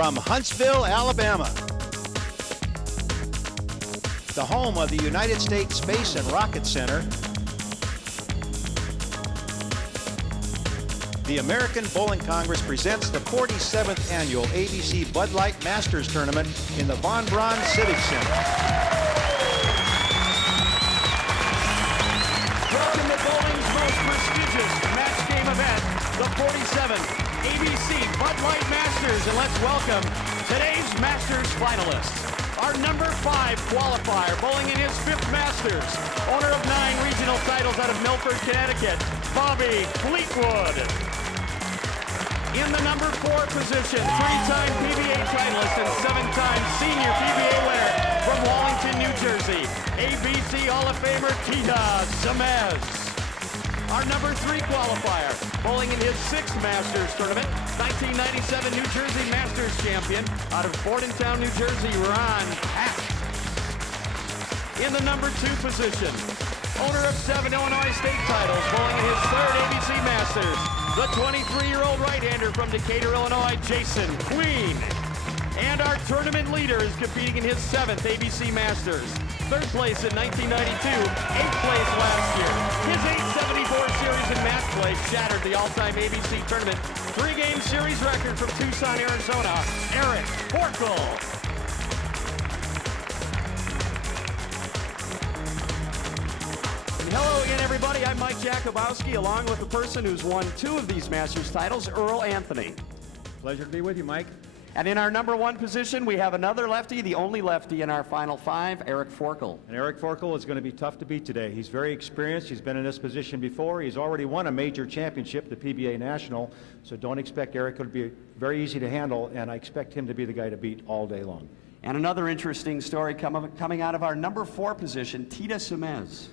From Huntsville, Alabama, the home of the United States Space and Rocket Center, the American Bowling Congress presents the 47th annual ABC Bud Light Masters Tournament in the Braun Civic Center. Welcome to bowling's most prestigious match game event, the 47th ABC Bud Light Masters, and let's welcome today's Masters finalists. Our number 5 qualifier, bowling in his 5th Masters, owner of 9 regional titles out of Milford, Connecticut, Bobby Fleetwood. In the number 4 position, 3-time PBA titleist and 7-time senior PBA winner from Wallington, New Jersey, ABC Hall of Famer Teata, Semiz. Our number 3 qualifier, bowling in his 6th Masters tournament, 1997 New Jersey Masters champion out of Bordentown, New Jersey, Papp. In the number 2 position, owner of 7 Illinois state titles, bowling in his 3rd ABC Masters, the 23-year-old right-hander from Decatur, Illinois, Jason Queen. And our tournament leader is competing in his 7th ABC Masters. 3rd place in 1992, 8th place last year. His 874 series in match play shattered the all-time ABC tournament 3-game series record from Tucson, Arizona, Eric Forkel. Hello again, everybody. I'm Mike Jakubowski, along with the person who's won 2 of these Masters titles, Earl Anthony. Pleasure to be with you, Mike. And in our number 1 position, we have another lefty, the only lefty in our final 5, Eric Forkel. And Eric Forkel is going to be tough to beat today. He's very experienced. He's been in this position before. He's already won a major championship, the PBA National. So don't expect Eric to be very easy to handle, and I expect him to be the guy to beat all day long. And another interesting story coming out of our number 4 position, Teata Semiz.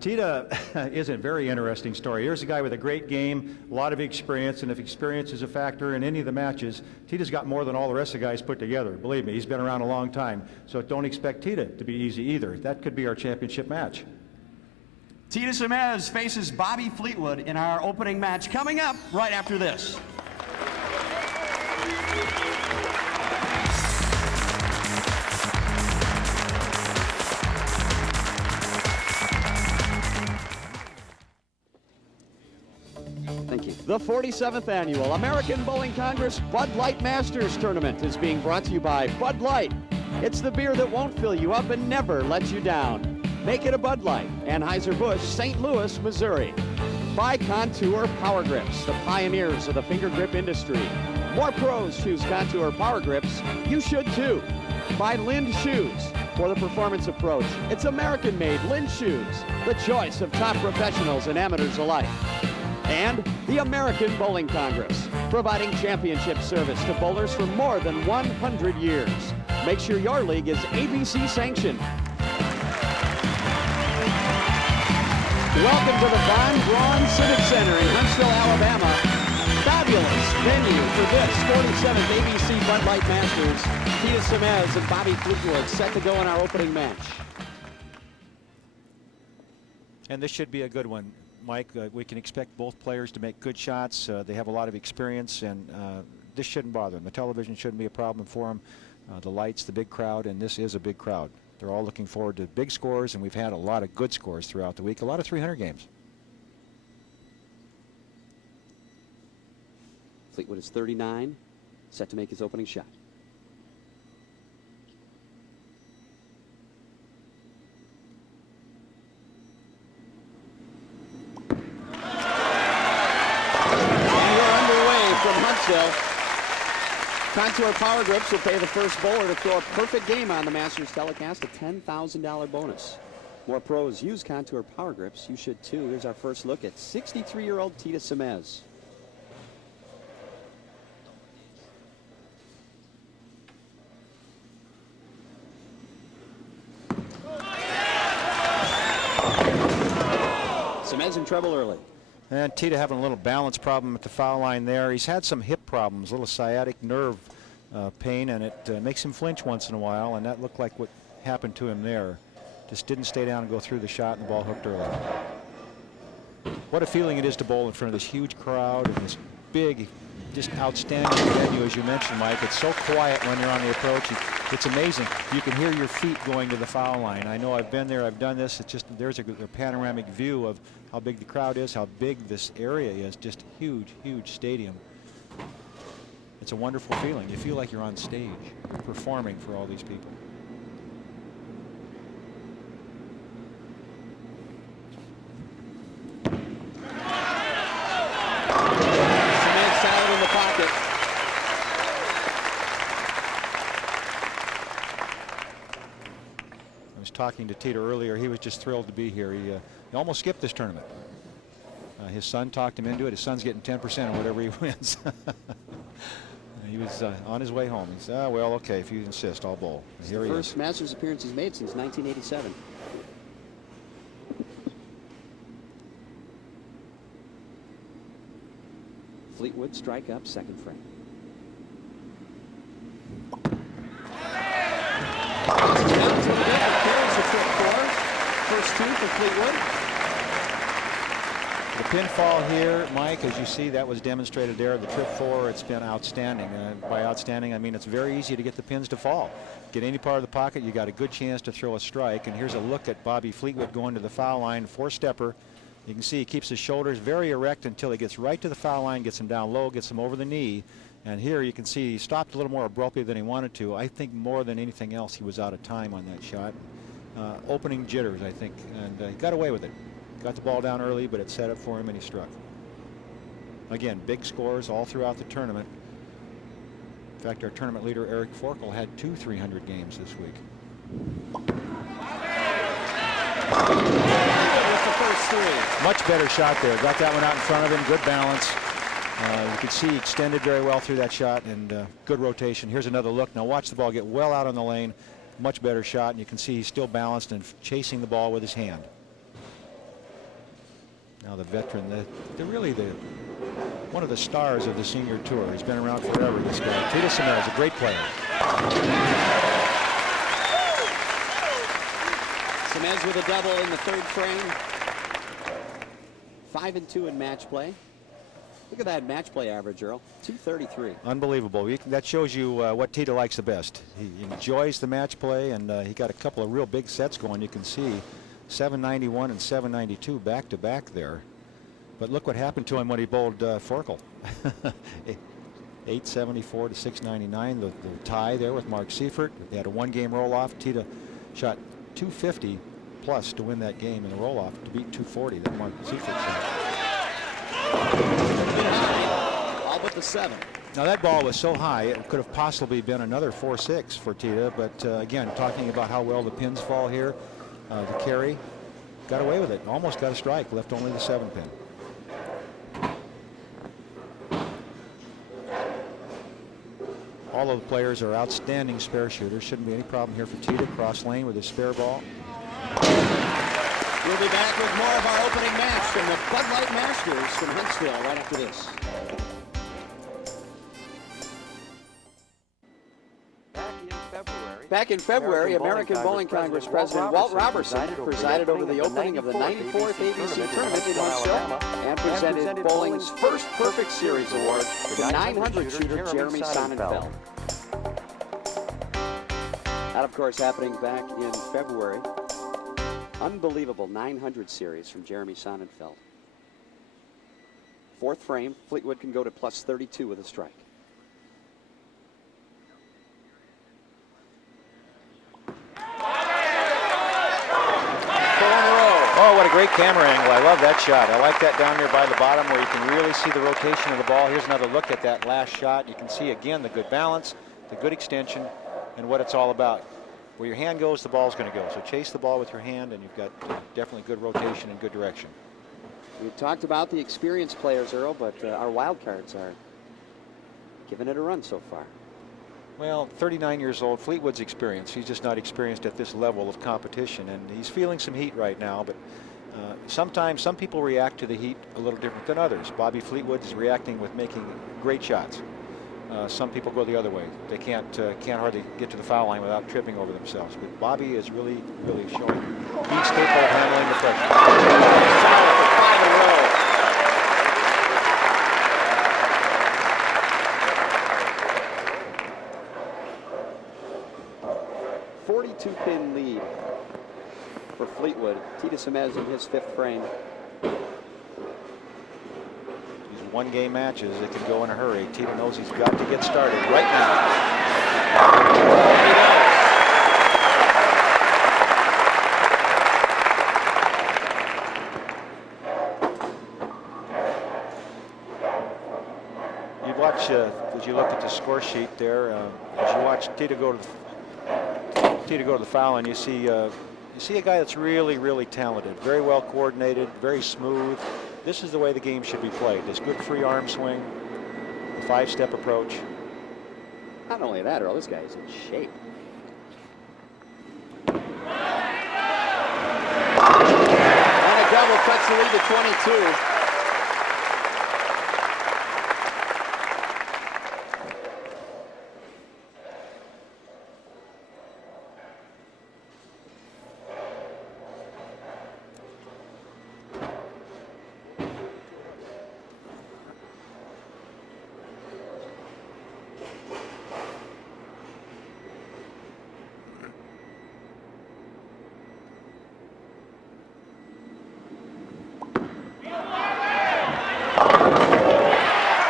Teata is a very interesting story. Here's a guy with a great game, a lot of experience, and if experience is a factor in any of the matches, Teata's got more than all the rest of the guys put together. Believe me, he's been around a long time. So don't expect Teata to be easy either. That could be our championship match. Teata Semiz faces Bobby Fleetwood in our opening match coming up right after this. Thank you. The 47th Annual American Bowling Congress Bud Light Masters Tournament is being brought to you by Bud Light. It's the beer that won't fill you up and never let you down. Make it a Bud Light. Anheuser-Busch, St. Louis, Missouri. By Contour Power Grips, the pioneers of the finger grip industry. More pros choose Contour Power Grips. You should too. By Lind Shoes. For the performance approach, it's American-made Lind Shoes, the choice of top professionals and amateurs alike. And the American Bowling Congress, providing championship service to bowlers for more than 100 years. Make sure your league is ABC sanctioned. Welcome to the Braun Civic Center in Huntsville, Alabama. Fabulous venue for this 47th ABC Bud Light Masters. Teata Semiz and Bobby Fleetwood set to go in our opening match. And this should be a good one, Mike. We can expect both players to make good shots. They have a lot of experience, and this shouldn't bother them. The television shouldn't be a problem for them. The lights, the big crowd, and this is a big crowd. They're all looking forward to big scores, and we've had a lot of good scores throughout the week, a lot of 300 games. Fleetwood is 39, set to make his opening shot. Contour Power Grips will pay the first bowler to throw a perfect game on the Masters telecast, a $10,000 bonus. More pros use Contour Power Grips. You should too. Here's our first look at 63-year-old Teata Semiz. Semiz in trouble early. And Teata having a little balance problem at the foul line there. He's had some hip problems, a little sciatic nerve pain, and it makes him flinch once in a while, and that looked like what happened to him there. Just didn't stay down and go through the shot, and the ball hooked early. What a feeling it is to bowl in front of this huge crowd and this big just outstanding venue, as you mentioned, Mike. It's so quiet when you're on the approach. It's amazing. You can hear your feet going to the foul line. I know I've been there. I've done this. It's just there's a panoramic view of how big the crowd is, how big this area is. Just a huge, huge stadium. It's a wonderful feeling. You feel like you're on stage. You're performing for all these people. Talking to Teata earlier, he was just thrilled to be here. He almost skipped this tournament. His son talked him into it. His son's getting 10% of whatever he wins. He was on his way home. He said, well, okay, if you insist, I'll bowl. Here he is. First Masters appearance he's made since 1987. Fleetwood strike up, second frame. First two for Fleetwood. The pinfall here, Mike, as you see, that was demonstrated there. The trip four, it's been outstanding. By outstanding, I mean it's very easy to get the pins to fall. Get any part of the pocket, you got a good chance to throw a strike. And here's a look at Bobby Fleetwood going to the foul line, four-stepper. You can see he keeps his shoulders very erect until he gets right to the foul line, gets him down low, gets him over the knee. And here you can see he stopped a little more abruptly than he wanted to. I think more than anything else, he was out of time on that shot. Opening jitters, I think, and he got away with it. Got the ball down early, but it set up for him, and he struck. Again, big scores all throughout the tournament. In fact, our tournament leader, Eric Forkel, had 2 300 games this week. That's the first three. Much better shot there. Got that one out in front of him. Good balance. You could see he extended very well through that shot, and good rotation. Here's another look. Now watch the ball get well out on the lane. Much better shot, and you can see he's still balanced and chasing the ball with his hand. Now the veteran, really one of the stars of the senior tour. He's been around forever, this guy. Teata Semiz, a great player. Semiz with a double in the third frame. 5 and 2 in match play. Look at that match play average, Earl. 233. Unbelievable. That shows you what Teata likes the best. He enjoys the match play, and he got a couple of real big sets going. You can see 791 and 792 back to back there. But look what happened to him when he bowled Forkel. 874 to 699. The tie there with Mark Seifert. They had a one-game roll-off. Teata shot 250 plus to win that game in the roll-off to beat 240 that Mark Seifert shot. All but the 7. Now that ball was so high it could have possibly been another 4-6 for Teata, but again, talking about how well the pins fall here, the carry got away with it, almost got a strike, left only the 7 pin. All of the players are outstanding spare shooters. Shouldn't be any problem here for Teata. Cross lane with his spare ball. We'll be back with more of our opening match from the Bud Light Masters from Huntsville right after this. Back in February, American Bowling Congress President Walt Robertson presided over the opening of the 94th ABC Tournament in Huntsville and presented bowling's first Perfect Series Award to 900 shooter Jeremy Sonnenfeld. That, of course, happening back in February. Unbelievable 900 series from Jeremy Sonnenfeld. Fourth frame, Fleetwood can go to plus 32 with a strike. Oh, what a great camera angle. I love that shot. I like that down there by the bottom where you can really see the rotation of the ball. Here's another look at that last shot. You can see again the good balance, the good extension, and what it's all about. Where your hand goes, the ball's going to go. So chase the ball with your hand, and you've got definitely good rotation and good direction. We've talked about the experienced players, Earl, but our wild cards are giving it a run so far. Well, 39 years old, Fleetwood's experienced. He's just not experienced at this level of competition, and he's feeling some heat right now, but sometimes some people react to the heat a little different than others. Bobby Fleetwood is reacting with making great shots. Some people go the other way. They can't hardly get to the foul line without tripping over themselves. But Bobby is really showing he's capable of handling the pressure. Semiz in his 5th frame. These one-game matches, it can go in a hurry. Teata knows he's got to get started right now. As you look at the score sheet there, as you watch Teata go to the foul line, you see a guy that's really talented, very well coordinated, very smooth. This is the way the game should be played. This good free arm swing, the 5-step approach. Not only that, Earl, this guy is in shape. And a double cuts the lead to 22.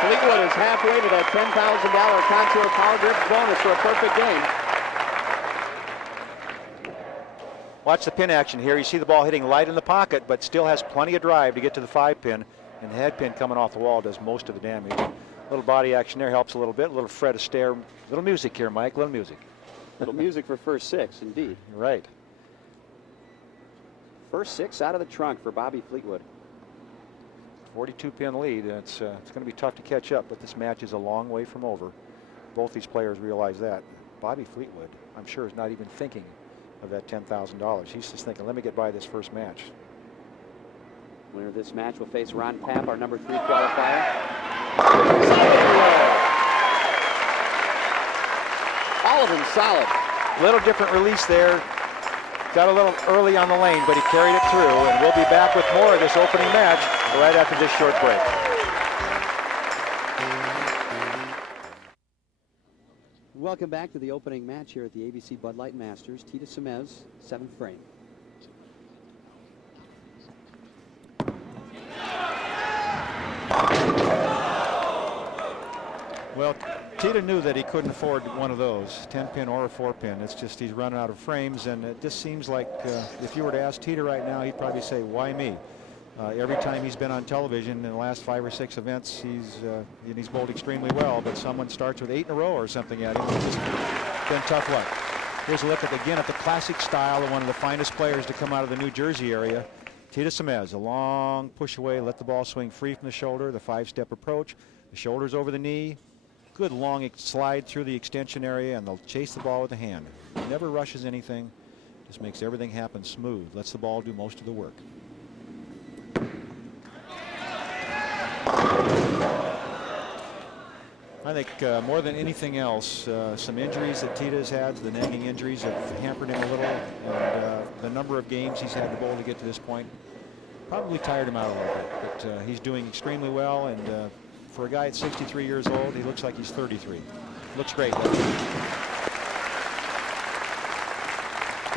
Fleetwood is halfway to that $10,000 Contour Power Grips bonus for a perfect game. Watch the pin action here. You see the ball hitting light in the pocket, but still has plenty of drive to get to the 5-pin. And the head pin coming off the wall does most of the damage. A little body action there helps a little bit. A little Fred Astaire. Little music here, Mike. Little music. Little music for first 6, indeed. Right. First 6 out of the trunk for Bobby Fleetwood. 42-pin lead. It's going to be tough to catch up, but this match is a long way from over. Both these players realize that. Bobby Fleetwood, I'm sure, is not even thinking of that $10,000. He's just thinking, let me get by this first match. Winner of this match will face Ron Papp, our number 3 qualifier. All of them solid. Little different release there. Got a little early on the lane, but he carried it through. And we'll be back with more of this opening match right after this short break. Welcome back to the opening match here at the ABC Bud Light Masters. Teata Semiz, 7th frame. Well, Teata knew that he couldn't afford one of those, 10-pin or a 4-pin. It's just he's running out of frames, and it just seems like if you were to ask Teata right now, he'd probably say, why me? Every time he's been on television in the last 5 or 6 events, he's bowled extremely well, but someone starts with 8 in a row or something at him. It's just been tough luck. Here's a look again at the classic style of one of the finest players to come out of the New Jersey area. Teata Semiz, a long push away, let the ball swing free from the shoulder, the 5-step approach, the shoulders over the knee. Good long slide through the extension area, and they'll chase the ball with the hand. Never rushes anything, just makes everything happen smooth, lets the ball do most of the work. I think more than anything else, some injuries that Teata has had, the nagging injuries have hampered him a little, and the number of games he's had to bowl to get to this point probably tired him out a little bit, but he's doing extremely well, and for a guy at 63 years old, he looks like he's 33. Looks great. Do you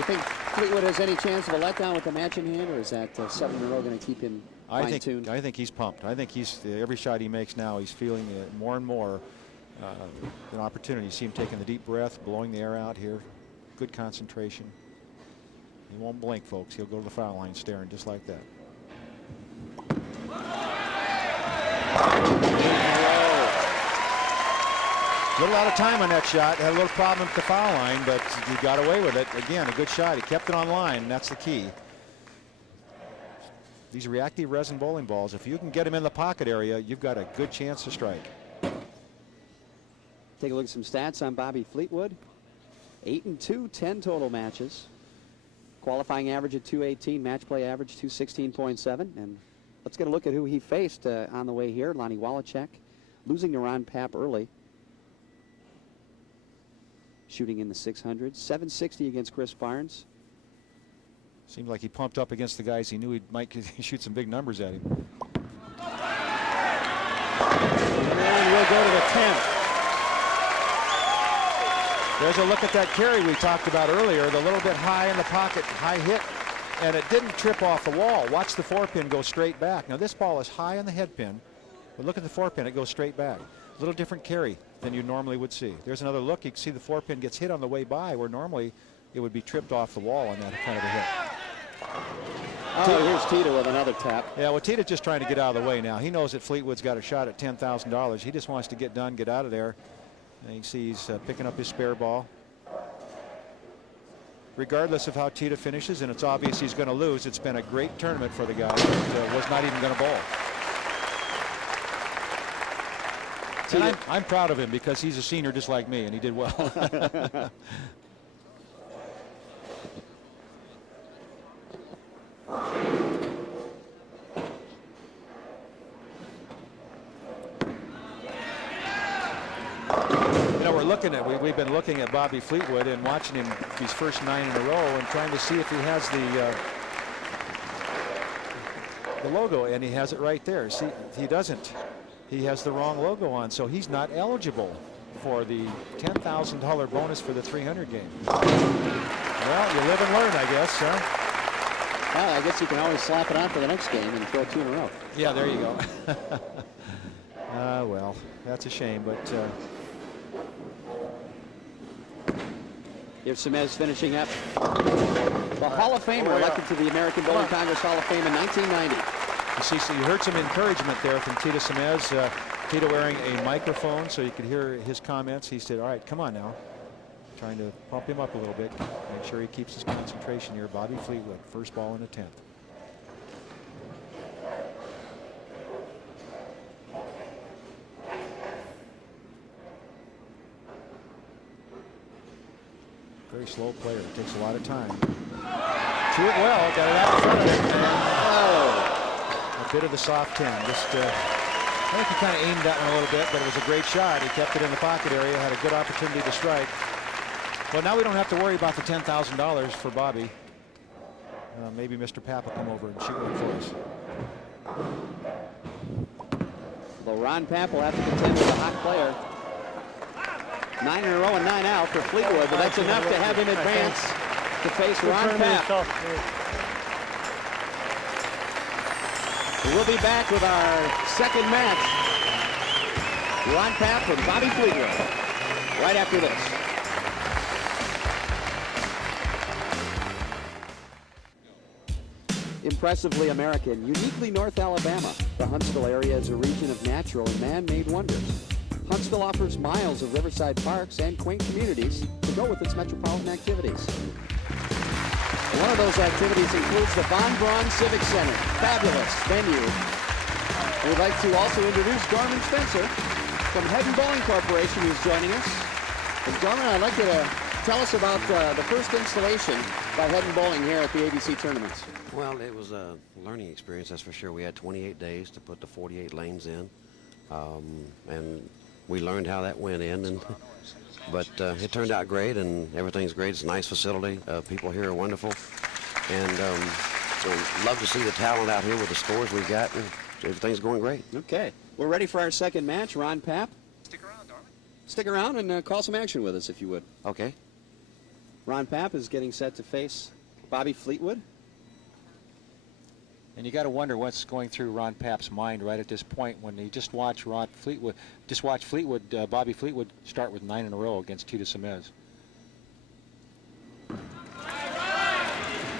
think Fleetwood has any chance of a letdown with the match in hand, or is that 7 in a row going to keep him fine-tuned? I think he's pumped. I think he's every shot he makes now, he's feeling more and more an opportunity. You see him taking the deep breath, blowing the air out here. Good concentration. He won't blink, folks. He'll go to the foul line staring just like that. A little out of time on that shot. Had a little problem at the foul line, but he got away with it. Again, a good shot. He kept it on line, and that's the key. These reactive resin bowling balls, if you can get them in the pocket area, you've got a good chance to strike. Take a look at some stats on Bobby Fleetwood. 8-2, 10 total matches. Qualifying average at 218, match play average 216.7. And let's get a look at who he faced on the way here. Lonnie Wallachek, losing to Ron Papp early. Shooting in the 600s. 760 against Chris Barnes. Seemed like he pumped up against the guys he knew he might shoot some big numbers at him. And we'll go to the 10th. There's a look at that carry we talked about earlier, the little bit high in the pocket, high hit And it didn't trip off the wall. Watch the 4-pin go straight back. Now this ball is high on the head pin, but look at the 4-pin, it goes straight back. A little different carry than you normally would see. There's another look. You can see the 4-pin gets hit on the way by, where normally it would be tripped off the wall on that kind of a hit. Oh, here's Teata with another tap. Yeah, well, Teata's just trying to get out of the way now. He knows that Fleetwood's got a shot at $10,000. He just wants to get done, get out of there. And you can see he's picking up his spare ball. Regardless of how Teata finishes, and it's obvious he's going to lose, it's been a great tournament for the guy that was not even going to bowl. And I'm proud of him because he's a senior just like me, and he did well. We've been looking at Bobby Fleetwood and watching him these first 9 in a row and trying to see if he has the logo, and he has it right there. See, he doesn't. He has the wrong logo on, so he's not eligible for the $10,000 bonus for the 300 game. Well, you live and learn, I guess. Well, I guess you can always slap it on for the next game and throw 2 in a row. Yeah, there you go. Well, that's a shame, but. Here's Semiz finishing up. The Hall of Famer elected to the American Bowling Congress Hall of Fame in 1990. You see, so you heard some encouragement there from Teata Semiz. Teata wearing a microphone so you could hear his comments. He said, all right, come on now. Trying to pump him up a little bit. Make sure he keeps his concentration here. Bobby Fleetwood, first ball in the 10th. Very slow player. It takes a lot of time. Threw it well. Got it out in front of it. A bit of the soft 10. Just, I think he kind of aimed that one a little bit, but it was a great shot. He kept it in the pocket area. Had a good opportunity to strike. Well, now we don't have to worry about the $10,000 for Bobby. Maybe Mr. Papp will come over and shoot one for us. Well, Ron Papp will have to contend with a hot player. 9 in a row and 9 out for Fleetwood, but that's enough to have him advance to face Ron Papp. We'll be back with our second match. Ron Papp and Bobby Fleetwood right after this. Impressively American, uniquely North Alabama, the Huntsville area is a region of natural and man-made wonders. Huntsville offers miles of riverside parks and quaint communities to go with its metropolitan activities. One of those activities includes the Braun Civic Center, fabulous venue. We'd like to also introduce Dorman Spencer from HEDDON Bowling Corporation, who's joining us. And Dorman, I'd like you to tell us about the first installation by HEDDON Bowling here at the ABC tournaments. Well, it was a learning experience, that's for sure. We had 28 days to put the 48 lanes in, and we learned how that went in, but it turned out great, and everything's great. It's a nice facility. People here are wonderful, and love to see the talent out here with the scores we've got, and everything's going great. Okay, we're ready for our second match. Ron Papp. Stick around, Dorman. Stick around and call some action with us, if you would. Okay. Ron Papp is getting set to face Bobby Fleetwood. And you got to wonder what's going through Ron Papp's mind right at this point when he just watched Bobby Fleetwood start with 9 in a row against Teata Semiz.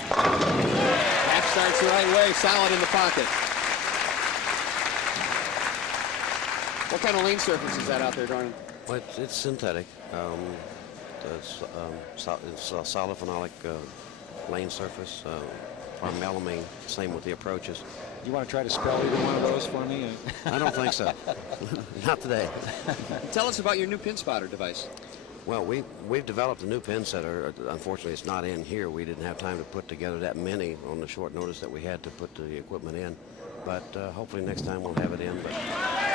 Papp starts the right way, solid in the pocket. What kind of lane surface is that out there, Dorman? Well, it's synthetic. It's solid phenolic lane surface. Or melamine, same with the approaches. You want to try to spell either one of those for me? I don't think so. Not today. Tell us about your new pin spotter device. Well, we've developed a new pin setter. Unfortunately, it's not in here. We didn't have time to put together that many on the short notice that we had to put the equipment in. But hopefully next time we'll have it in. But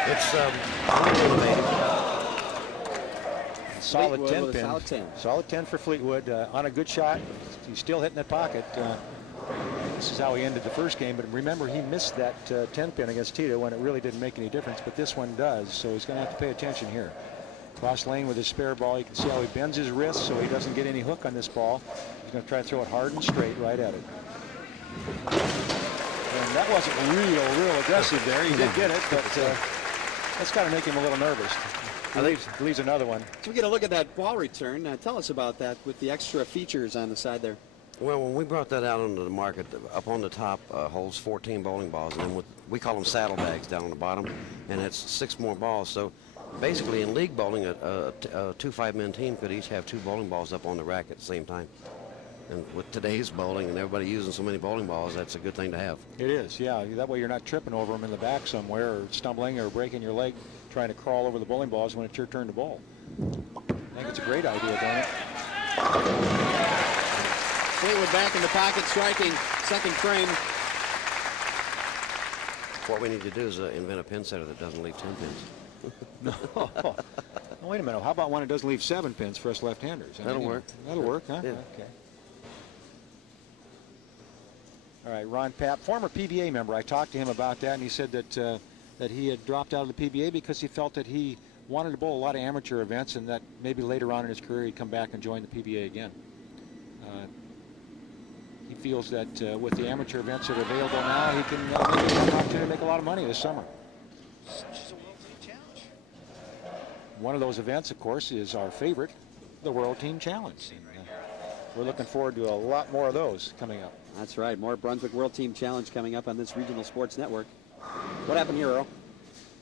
it's innovative. Solid Fleetwood 10 with a pin. solid 10. Solid 10 for Fleetwood on a good shot. He's still hitting that pocket. This is how he ended the first game, but remember he missed that 10 pin against Teata when it really didn't make any difference, but this one does, so he's going to have to pay attention here. Cross lane with his spare ball. You can see how he bends his wrist so he doesn't get any hook on this ball. He's going to try to throw it hard and straight right at it. And that wasn't real aggressive there. He did get it, but that's got to make him a little nervous. He leaves another one. So we get a look at that ball return. Tell us about that with the extra features on the side there. Well, when we brought that out onto the market, up on the top holds 14 bowling balls, and then we call them saddlebags down on the bottom, and it's 6 more balls. So basically in league bowling, a 2 5-man team could each have 2 bowling balls up on the rack at the same time. And with today's bowling and everybody using so many bowling balls, that's a good thing to have. It is, yeah. That way you're not tripping over them in the back somewhere or stumbling or breaking your leg trying to crawl over the bowling balls when it's your turn to bowl. I think it's a great idea, don't it? Fleetwood back in the pocket, striking, second frame. What we need to do is invent a pin setter that doesn't leave 10 pins. No. Oh, wait a minute. How about one that doesn't leave 7 pins for us left-handers? That'll work. That'll work, huh? Yeah. Okay. All right, Ron Papp, former PBA member. I talked to him about that, and he said that that he had dropped out of the PBA because he felt that he wanted to bowl a lot of amateur events, and that maybe later on in his career he'd come back and join the PBA again. He feels that with the amateur events that are available now, he can maybe have an opportunity to make a lot of money this summer. One of those events, of course, is our favorite, the World Team Challenge. And, we're looking forward to a lot more of those coming up. That's right. More Brunswick World Team Challenge coming up on this regional sports network. What happened here, Earl?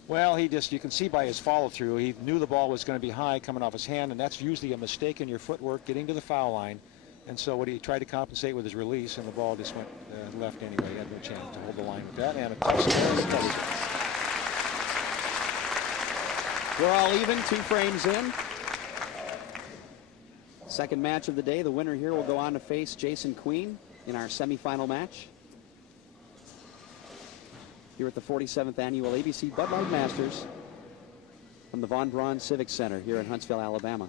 Well, you can see by his follow-through, he knew the ball was going to be high coming off his hand, and that's usually a mistake in your footwork getting to the foul line. And so what he tried to compensate with his release, and the ball just went left anyway. He had no chance to hold the line with that, and a tough spare, he covers it. We're all even, 2 frames in. Second match of the day. The winner here will go on to face Jason Queen in our semifinal match here at the 47th Annual ABC Bud Light Masters from the Von Braun Civic Center here in Huntsville, Alabama.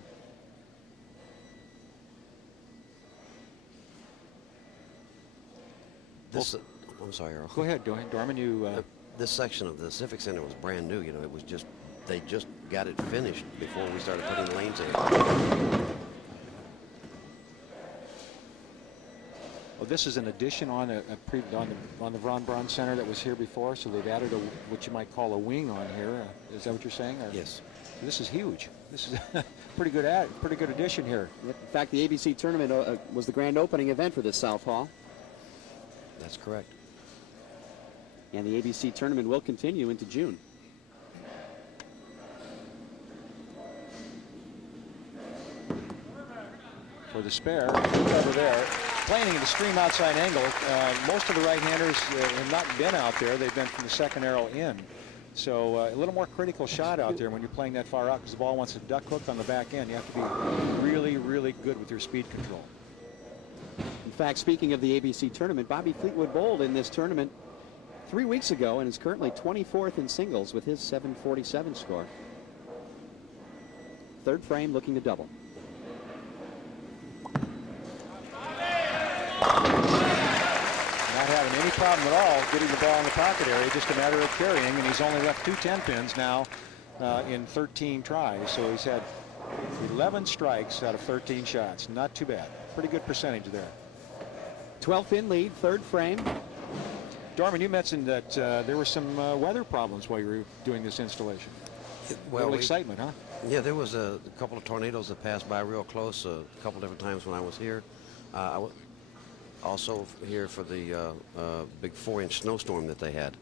I'm sorry, Earl. Go ahead, Dorman. This section of the Civic Center was brand new. You know, it was just, they just got it finished before we started putting lanes in. Well, this is an addition on on the Von Braun Center that was here before, so they've added what you might call a wing on here. Is that what you're saying? Or? Yes. This is huge. This is a pretty good addition here. Yep. In fact, the ABC tournament was the grand opening event for this South Hall. That's correct. And the ABC tournament will continue into June. For the spare, over there. Playing an extreme outside angle. Most of the right-handers have not been out there. They've been from the second arrow in. So a little more critical shot out there when you're playing that far out, because the ball wants to duck hook on the back end. You have to be really, really good with your speed control. In fact, speaking of the ABC tournament, Bobby Fleetwood bowled in this tournament 3 weeks ago and is currently 24th in singles with his 747 score. Third frame looking to double. Not having any problem at all getting the ball in the pocket area, just a matter of carrying, and he's only left 2 10-pins now in 13 tries. So he's had 11 strikes out of 13 shots. Not too bad. Pretty good percentage there. 12-pin lead, third frame. Dorman, you mentioned that there were some weather problems while you were doing this installation. Well, Excitement, huh? Yeah, there was a couple of tornadoes that passed by real close a couple different times when I was here. I was also here for the big 4-inch snowstorm that they had,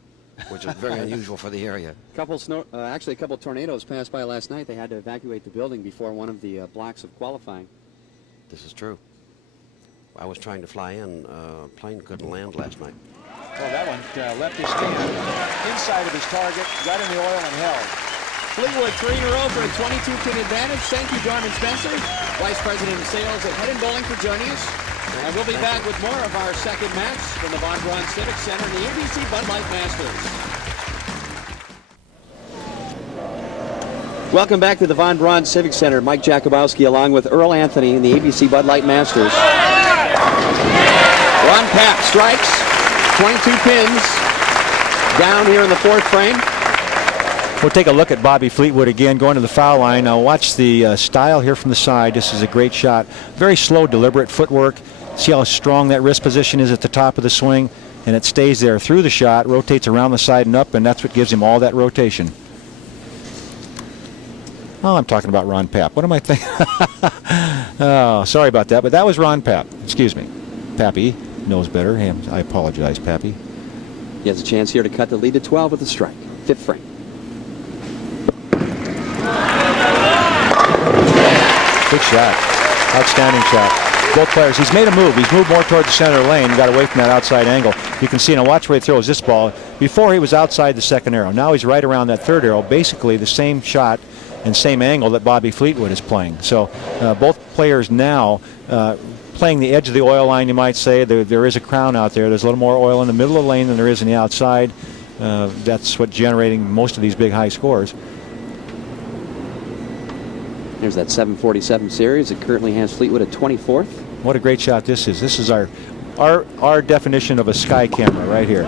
which is very unusual for the area. Actually, a couple tornadoes passed by last night. They had to evacuate the building before one of the blocks of qualifying. This is true. I was trying to fly in. Plane couldn't land last night. Well, that one left his stand inside of his target, got in the oil and held. Fleetwood 3 in a row for a 22-pin advantage. Thank you, Dorman Spencer, Vice President of Sales at HEDDON Bowling, for joining us. And we'll be back with more of our second match from the Von Braun Civic Center and the ABC Bud Light Masters. Welcome back to the Von Braun Civic Center. Mike Jakubowski along with Earl Anthony in the ABC Bud Light Masters. Ron Papp strikes, 22 pins, down here in the fourth frame. We'll take a look at Bobby Fleetwood again, going to the foul line. Now watch the style here from the side. This is a great shot. Very slow, deliberate footwork. See how strong that wrist position is at the top of the swing, and it stays there through the shot, rotates around the side and up, and that's what gives him all that rotation. Oh, I'm talking about Ron Papp. What am I thinking? Oh, sorry about that, but that was Ron Papp. Excuse me. Pappy knows better. I apologize, Pappy. He has a chance here to cut the lead to 12 with a strike. 5th frame. Good shot. Outstanding shot. Both players. He's made a move. He's moved more towards the center lane and got away from that outside angle. You can see, now watch where he throws this ball. Before he was outside the second arrow. Now he's right around that third arrow. Basically the same shot and same angle that Bobby Fleetwood is playing. So both players now playing the edge of the oil line, you might say. There is a crown out there. There's a little more oil in the middle of the lane than there is in the outside. That's what's generating most of these big high scores. There's that 747 series. It currently has Fleetwood at 24th. What a great shot this is. This is our definition of a sky camera right here.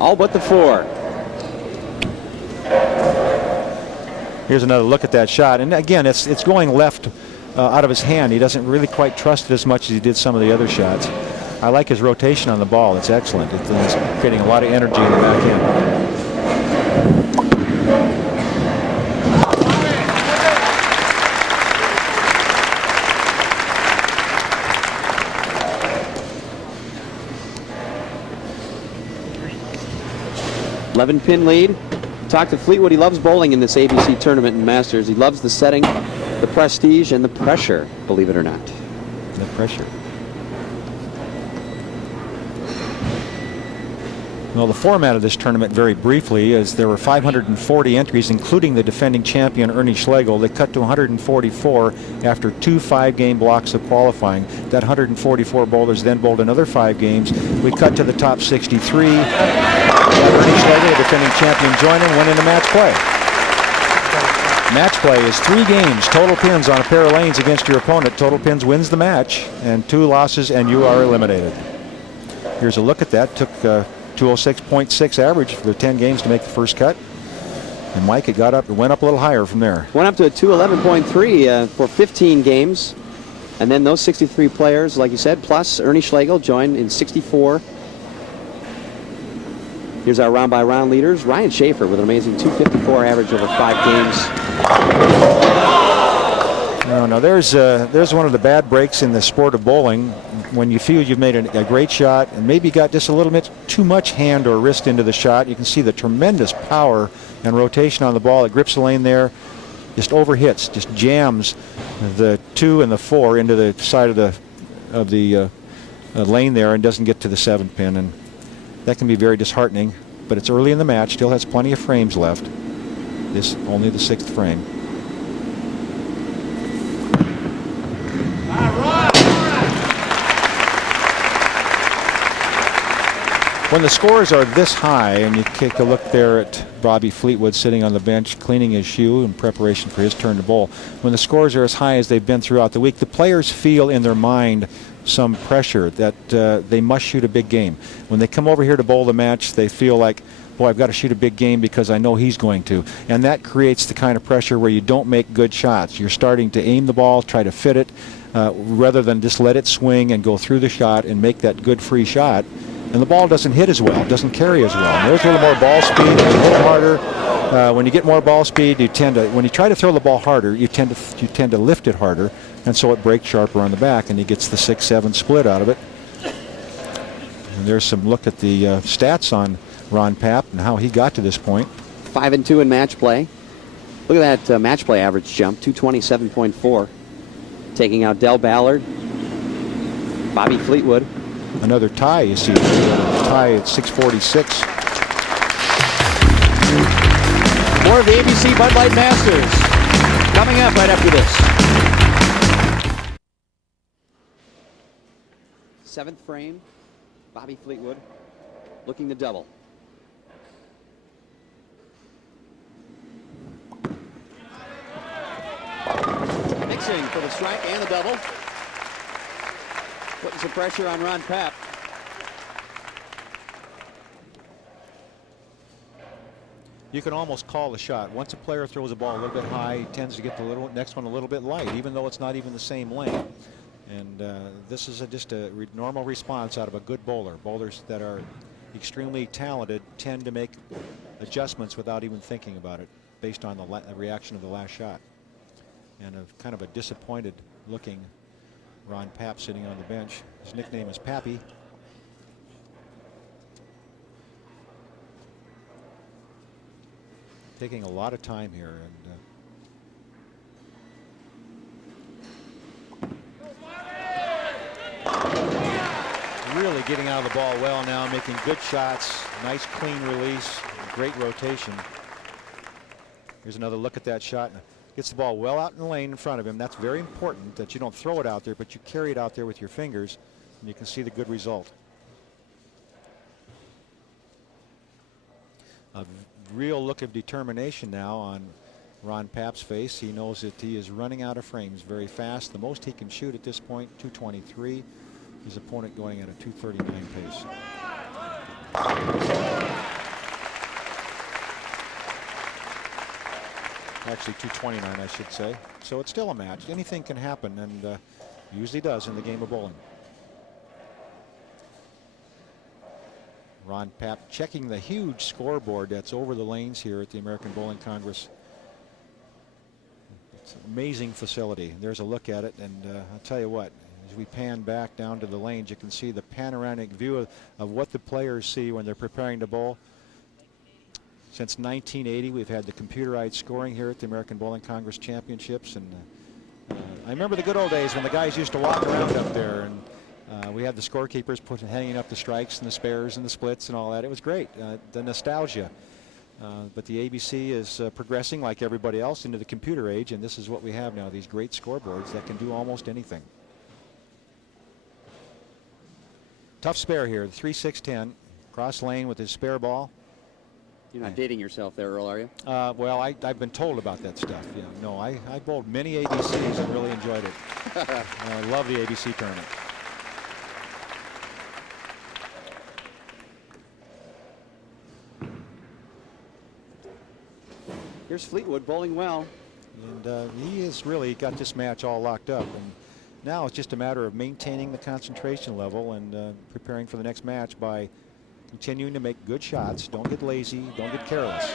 All but the 4. Here's another look at that shot. And again, it's going left out of his hand. He doesn't really quite trust it as much as he did some of the other shots. I like his rotation on the ball. It's excellent. It's creating a lot of energy in the back end. Pin lead. Talk to Fleetwood. He loves bowling in this ABC tournament and Masters. He loves the setting, the prestige, and the pressure, believe it or not. The pressure. Well, the format of this tournament, very briefly, is there were 540 entries, including the defending champion, Ernie Schlegel. They cut to 144 after 2 5-game blocks of qualifying. That 144 bowlers then bowled another 5 games. We cut to the top 63. Ernie Schlegel, the defending champion, joined and went into match play. Match play is 3 games, total pins on a pair of lanes against your opponent. Total pins wins the match, and 2 losses, and you are eliminated. Here's a look at that. Took 206.6 average for the 10 games to make the first cut. And Mike, it went up a little higher from there. Went up to a 211.3 for 15 games. And then those 63 players, like you said, plus Ernie Schlegel joined in 64. Here's our round-by-round leaders. Ryan Schaefer with an amazing 254 average over 5 games. No, there's one of the bad breaks in the sport of bowling. When you feel you've made a great shot and maybe got just a little bit too much hand or wrist into the shot, you can see the tremendous power and rotation on the ball. It grips the lane there, just overhits, just jams the 2 and the 4 into the side of the lane there and doesn't get to the 7th pin. And that can be very disheartening, but it's early in the match, still has plenty of frames left. This only the 6th frame. When the scores are this high, and you take a look there at Bobby Fleetwood sitting on the bench cleaning his shoe in preparation for his turn to bowl, when the scores are as high as they've been throughout the week, the players feel in their mind some pressure that they must shoot a big game. When they come over here to bowl the match, they feel like, boy, I've got to shoot a big game because I know he's going to. And that creates the kind of pressure where you don't make good shots. You're starting to aim the ball, try to fit it, rather than just let it swing and go through the shot and make that good free shot. And the ball doesn't hit as well, doesn't carry as well. And there's a little more ball speed, it's a little harder. When you get more ball speed, you tend to, when you try to throw the ball harder, you tend to lift it harder, and so it breaks sharper on the back, and he gets the 6-7 split out of it. And there's some look at the stats on Ron Papp and how he got to this point. 5-2 in match play. Look at that match play average jump, 227.4. Taking out Del Ballard, Bobby Fleetwood. Another tie, you see, tie at 646. More of the ABC Bud Light Masters coming up right after this. 7th frame, Bobby Fleetwood looking to double. Mixing for the strike and the double. Putting some pressure on Ron Papp. you can almost call the shot. Once a player throws a ball a little bit high, he tends to get the next one a little bit light, even though it's not even the same lane. And this is just a normal response out of a good bowler. Bowlers that are extremely talented tend to make adjustments without even thinking about it, based on the reaction of the last shot. And a kind of a disappointed looking Ron Papp sitting on the bench. His nickname is Pappy. Taking a lot of time here, and really getting out of the ball well now, making good shots, nice clean release, great rotation. Here's another look at that shot. Gets the ball well out in the lane in front of him. That's very important, that you don't throw it out there, but you carry it out there with your fingers, and you can see the good result. A real look of determination now on Ron Papp's face. He knows that he is running out of frames very fast. The most he can shoot at this point, 223. His opponent going at a 239 pace. Actually 229, I should say. So it's still a match. Anything can happen, and usually does in the game of bowling. Ron Papp checking the huge scoreboard that's over the lanes here at the American Bowling Congress. It's an amazing facility. There's a look at it, and I'll tell you what, as we pan back down to the lanes, you can see the panoramic view of what the players see when they're preparing to bowl. Since 1980, we've had the computerized scoring here at the American Bowling Congress Championships, and I remember the good old days when the guys used to walk around up there, and we had the scorekeepers hanging up the strikes and the spares and the splits and all that. It was great, the nostalgia. But the ABC is progressing like everybody else into the computer age, and this is what we have now, these great scoreboards that can do almost anything. Tough spare here, the 3-6-10, cross lane with his spare ball. You're not dating yourself there, Earl, are you? Well, I've been told about that stuff. Yeah, no, I bowled many ABCs and really enjoyed it. I love the ABC tournament. Here's Fleetwood bowling well. And he has really got this match all locked up. And now it's just a matter of maintaining the concentration level and preparing for the next match by continuing to make good shots. Don't get lazy. Don't get careless.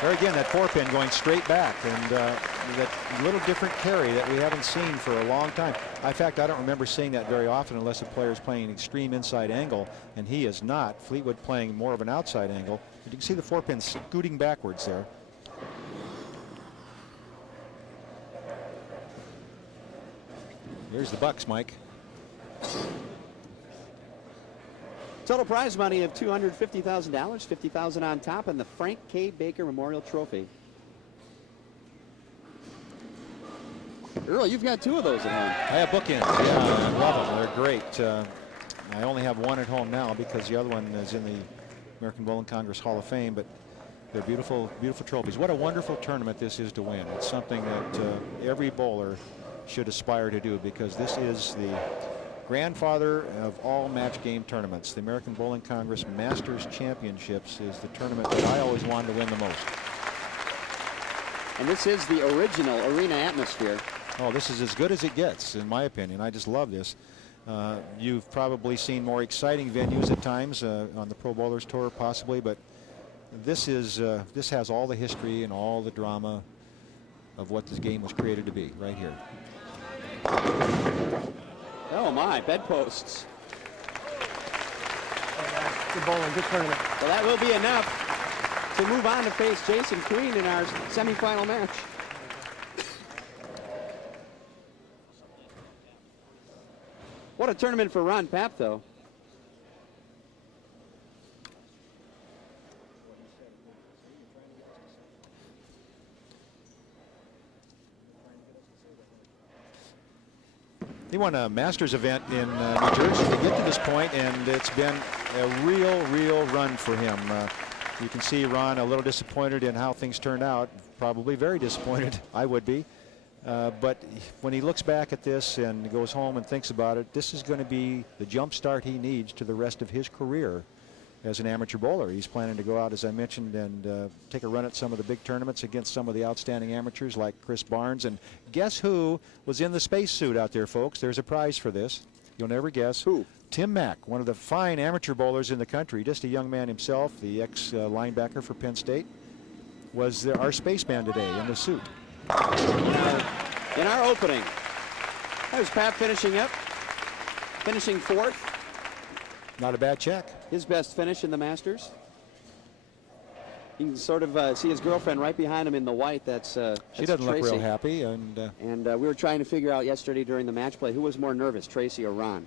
There again, that 4-pin going straight back, and that little different carry that we haven't seen for a long time. In fact, I don't remember seeing that very often unless a player is playing an extreme inside angle, and he is not. Fleetwood playing more of an outside angle. But you can see the 4-pin scooting backwards there. Here's the Bucks, Mike. Total prize money of $250,000, $50,000 on top, and the Frank K. Baker Memorial Trophy. Earl, you've got two of those at home. I have bookends. Yeah, I love them. They're great. I only have one at home now because the other one is in the American Bowling Congress Hall of Fame, but they're beautiful, beautiful trophies. What a wonderful tournament this is to win. It's something that every bowler should aspire to do, because this is the grandfather of all match game tournaments. The American Bowling Congress Masters Championships is the tournament that I always wanted to win the most. And this is the original arena atmosphere. Oh, this is as good as it gets, in my opinion. I just love this. You've probably seen more exciting venues at times on the Pro Bowlers Tour, possibly, but this has all the history and all the drama of what this game was created to be right here. Oh my, bedposts. Good bowling, good tournament. Well, that will be enough to move on to face Jason Queen in our semifinal match. What a tournament for Ron Papp, though. He won a Masters event in New Jersey to get to this point, and it's been a real run for him. You can see Ron a little disappointed in how things turned out, probably very disappointed. I would be. But when he looks back at this and goes home and thinks about it, this is going to be the jump start he needs to the rest of his career as an amateur bowler. He's planning to go out, as I mentioned, and take a run at some of the big tournaments against some of the outstanding amateurs like Chris Barnes. And guess who was in the spacesuit out there, folks? There's a prize for this. You'll never guess. Who? Tim Mack, one of the fine amateur bowlers in the country, just a young man himself, the ex-linebacker for Penn State, was our spaceman today in the suit. In our opening, there's Papp finishing up, finishing 4th. Not a bad check. His best finish in the Masters. You can sort of see his girlfriend right behind him in the white. That's she doesn't Tracy. look real happy. And we were trying to figure out yesterday during the match play who was more nervous, Tracy or Ron.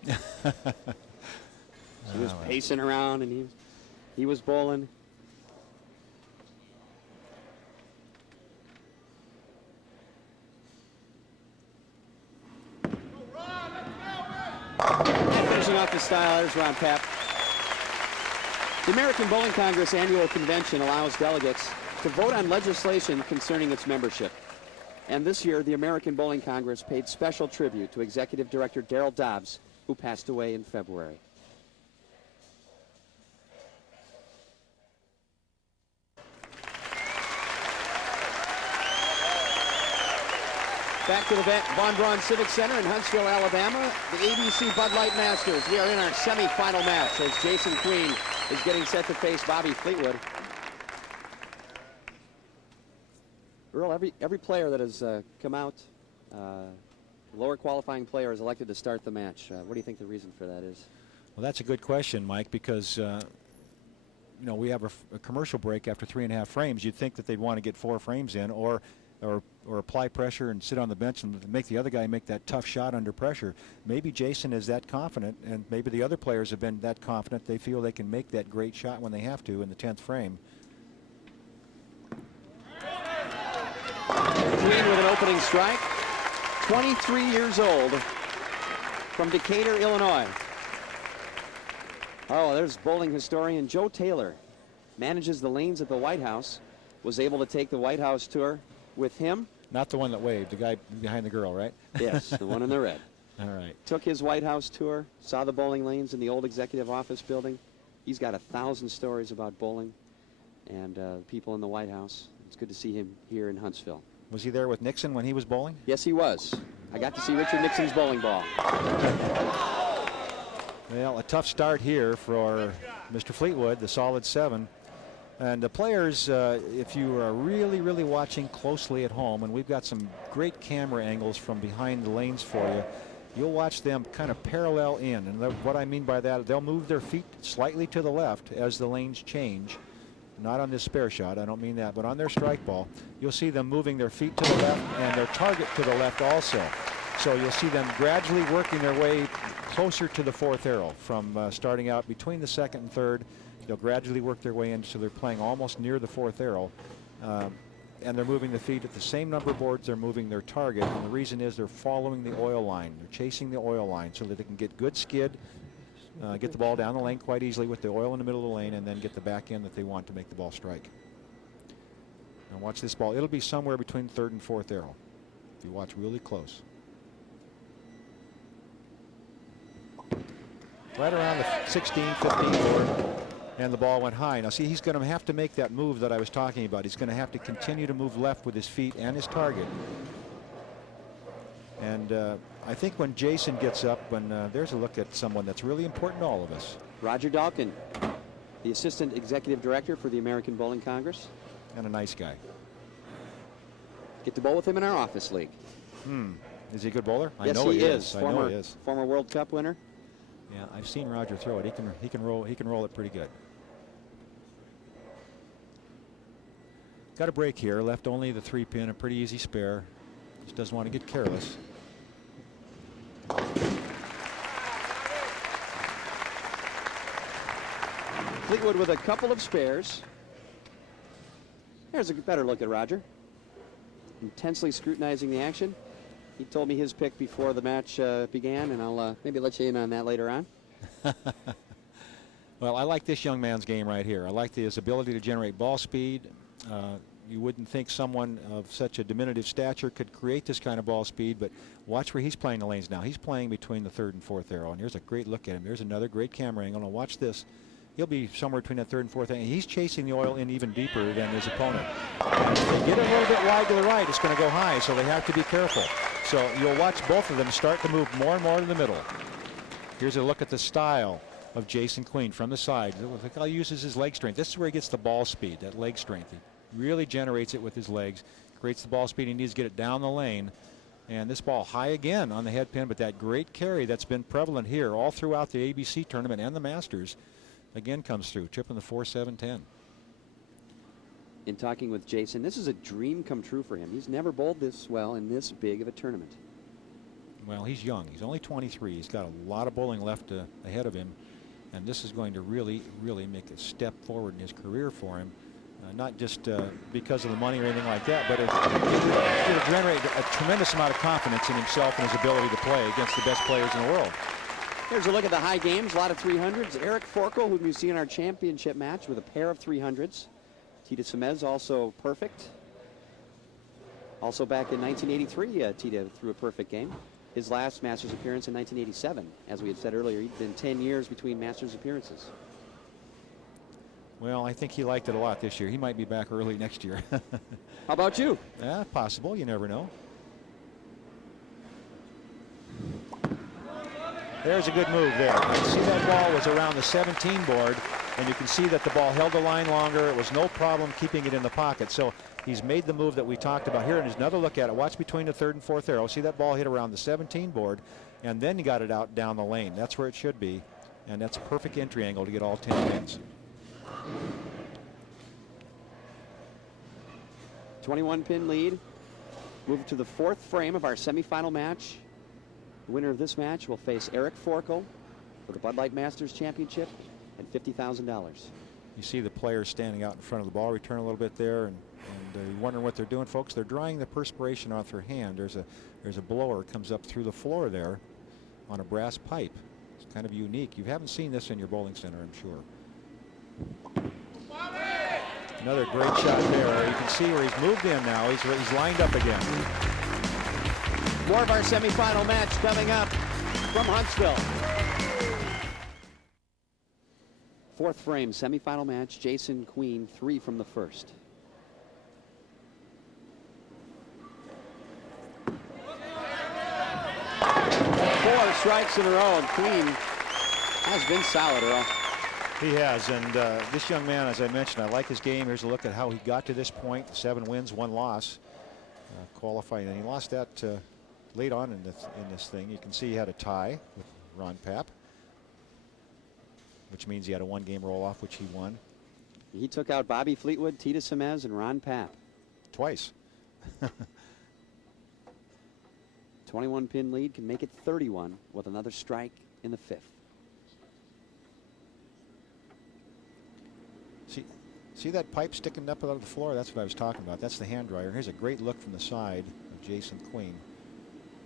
He was pacing around, and he was bowling. And finishing off the style, there's Ron Papp. The American Bowling Congress annual convention allows delegates to vote on legislation concerning its membership. And this year, the American Bowling Congress paid special tribute to Executive Director Gerald Dobbs, who passed away in February. Back to the Von Braun Civic Center in Huntsville, Alabama. The ABC Bud Light Masters. We are in our semifinal match as Jason Queen is getting set to face Bobby Fleetwood. Earl, every player that has come out, lower qualifying player, is elected to start the match. What do you think the reason for that is? well, that's a good question, Mike, because you know, we have a commercial break after 3.5 frames. You'd think that they'd want to get 4 frames in, or apply pressure and sit on the bench and make the other guy make that tough shot under pressure. Maybe Jason is that confident, and maybe the other players have been that confident they feel they can make that great shot when they have to in the 10th frame. Queen with an opening strike. 23 years old from Decatur, Illinois. Oh, there's bowling historian Joe Taylor. Manages the lanes at the White House. Was able to take the White House tour with him. Not the one that waved, the guy behind the girl, right? Yes, the one in the red. All right. Took his White House tour, saw the bowling lanes in the old executive office building. He's got 1,000 stories about bowling and people in the White House. It's good to see him here in Huntsville. Was he there with Nixon when he was bowling? Yes, he was. I got to see Richard Nixon's bowling ball. Well, a tough start here for Mr. Fleetwood, the solid 7. And the players, if you are really, really watching closely at home, and we've got some great camera angles from behind the lanes for you, you'll watch them kind of parallel in. And what I mean by that, they'll move their feet slightly to the left as the lanes change. Not on this spare shot, I don't mean that, but on their strike ball, you'll see them moving their feet to the left and their target to the left also. So you'll see them gradually working their way closer to the 4th arrow from starting out between the 2nd and 3rd. They'll gradually work their way in, so they're playing almost near the 4th arrow. And they're moving the feet at the same number of boards they're moving their target. And the reason is they're following the oil line. They're chasing the oil line so that they can get good skid, get the ball down the lane quite easily with the oil in the middle of the lane, and then get the back end that they want to make the ball strike. Now watch this ball. It'll be somewhere between 3rd and 4th arrow if you watch really close. Right around the 16, 15 board, and the ball went high. Now see, he's going to have to make that move that I was talking about. He's going to have to continue to move left with his feet and his target. And I think when Jason gets up, when there's a look at someone that's really important to all of us. Roger DALKIN, the Assistant Executive Director for the American Bowling Congress. And a nice guy. Get to bowl with him in our office league. Is he a good bowler? Yes, I know he is. I know he is. Former World Cup winner. Yeah, I've seen Roger throw it. He can roll it pretty good. Got a break here. Left only the 3-pin, a pretty easy spare. Just doesn't want to get careless. Fleetwood with a couple of spares. Here's a better look at Roger. Intensely scrutinizing the action. He told me his pick before the match began, and I'll maybe let you in on that later on. Well, I like this young man's game right here. I like his ability to generate ball speed. You wouldn't think someone of such a diminutive stature could create this kind of ball speed, but watch where he's playing the lanes now. He's playing between the 3rd and 4th arrow, and here's a great look at him. There's another great camera angle. Now watch this. he'll be somewhere between that third and fourth. And he's chasing the oil in even deeper than his opponent. And if they get a little bit wide to the right, it's going to go high, so they have to be careful. So you'll watch both of them start to move more and more to the middle. Here's a look at the style of Jason Queen from the side. Look how he uses his leg strength. This is where he gets the ball speed, that leg strength. He really generates it with his legs, creates the ball speed. He needs to get it down the lane. And this ball high again on the head pin, but that great carry that's been prevalent here all throughout the ABC tournament and the Masters again comes through, chipping the 4-7-10. In talking with Jason, this is a dream come true for him. He's never bowled this well in this big of a tournament. Well, he's young. He's only 23. He's got a lot of bowling left ahead of him, and this is going to really, really make a step forward in his career for him. Not just because of the money or anything like that, but it'll generate a tremendous amount of confidence in himself and his ability to play against the best players in the world. Here's a look at the high games, a lot of 300s. Eric Forkel, who you see in our championship match with a pair of 300s. Teata Semiz also perfect. Also back in 1983, Teata threw a perfect game. His last Masters appearance in 1987. As we had said earlier, he'd been 10 years between Masters appearances. Well, I think he liked it a lot this year. He might be back early next year. How about you? Yeah, possible. You never know. There's a good move there. You can see that ball was around the 17 board, and you can see that the ball held the line longer. It was no problem keeping it in the pocket. So he's made the move that we talked about here, and there's another look at it. Watch between the third and fourth arrow. See that ball hit around the 17 board, and then he got it out down the lane. That's where it should be, and that's a perfect entry angle to get all 10 pins. 21-pin lead. Move to the fourth frame of our semifinal match. The winner of this match will face Eric Forkel for the Bud Light Masters Championship and $50,000. You see the players standing out in front of the ball return a little bit there, and you're wondering what they're doing, folks. They're drying the perspiration off their hand. There's a blower comes up through the floor there on a brass pipe. It's kind of unique. You haven't seen this in your bowling center, I'm sure. Another great shot there. You can see where he's moved in now. He's lined up again. More of our semifinal match coming up from Huntsville. Fourth frame, semifinal match. Jason Queen, 3 from the first. Four strikes in a row, and Queen has been solid, Earl. He has, and this young man, as I mentioned, I like his game. Here's a look at how he got to this point. 7 wins, 1 loss, qualifying, and he lost that late on in this thing. You can see he had a tie with Ron Papp, which means he had a 1-game roll-off, which he won. He took out Bobby Fleetwood, Teata Semiz, and Ron Papp. Twice. 21-pin lead can make it 31 with another strike in the 5th. See that pipe sticking up out of the floor? That's what I was talking about. That's the hand dryer. Here's a great look from the side of Jason Queen.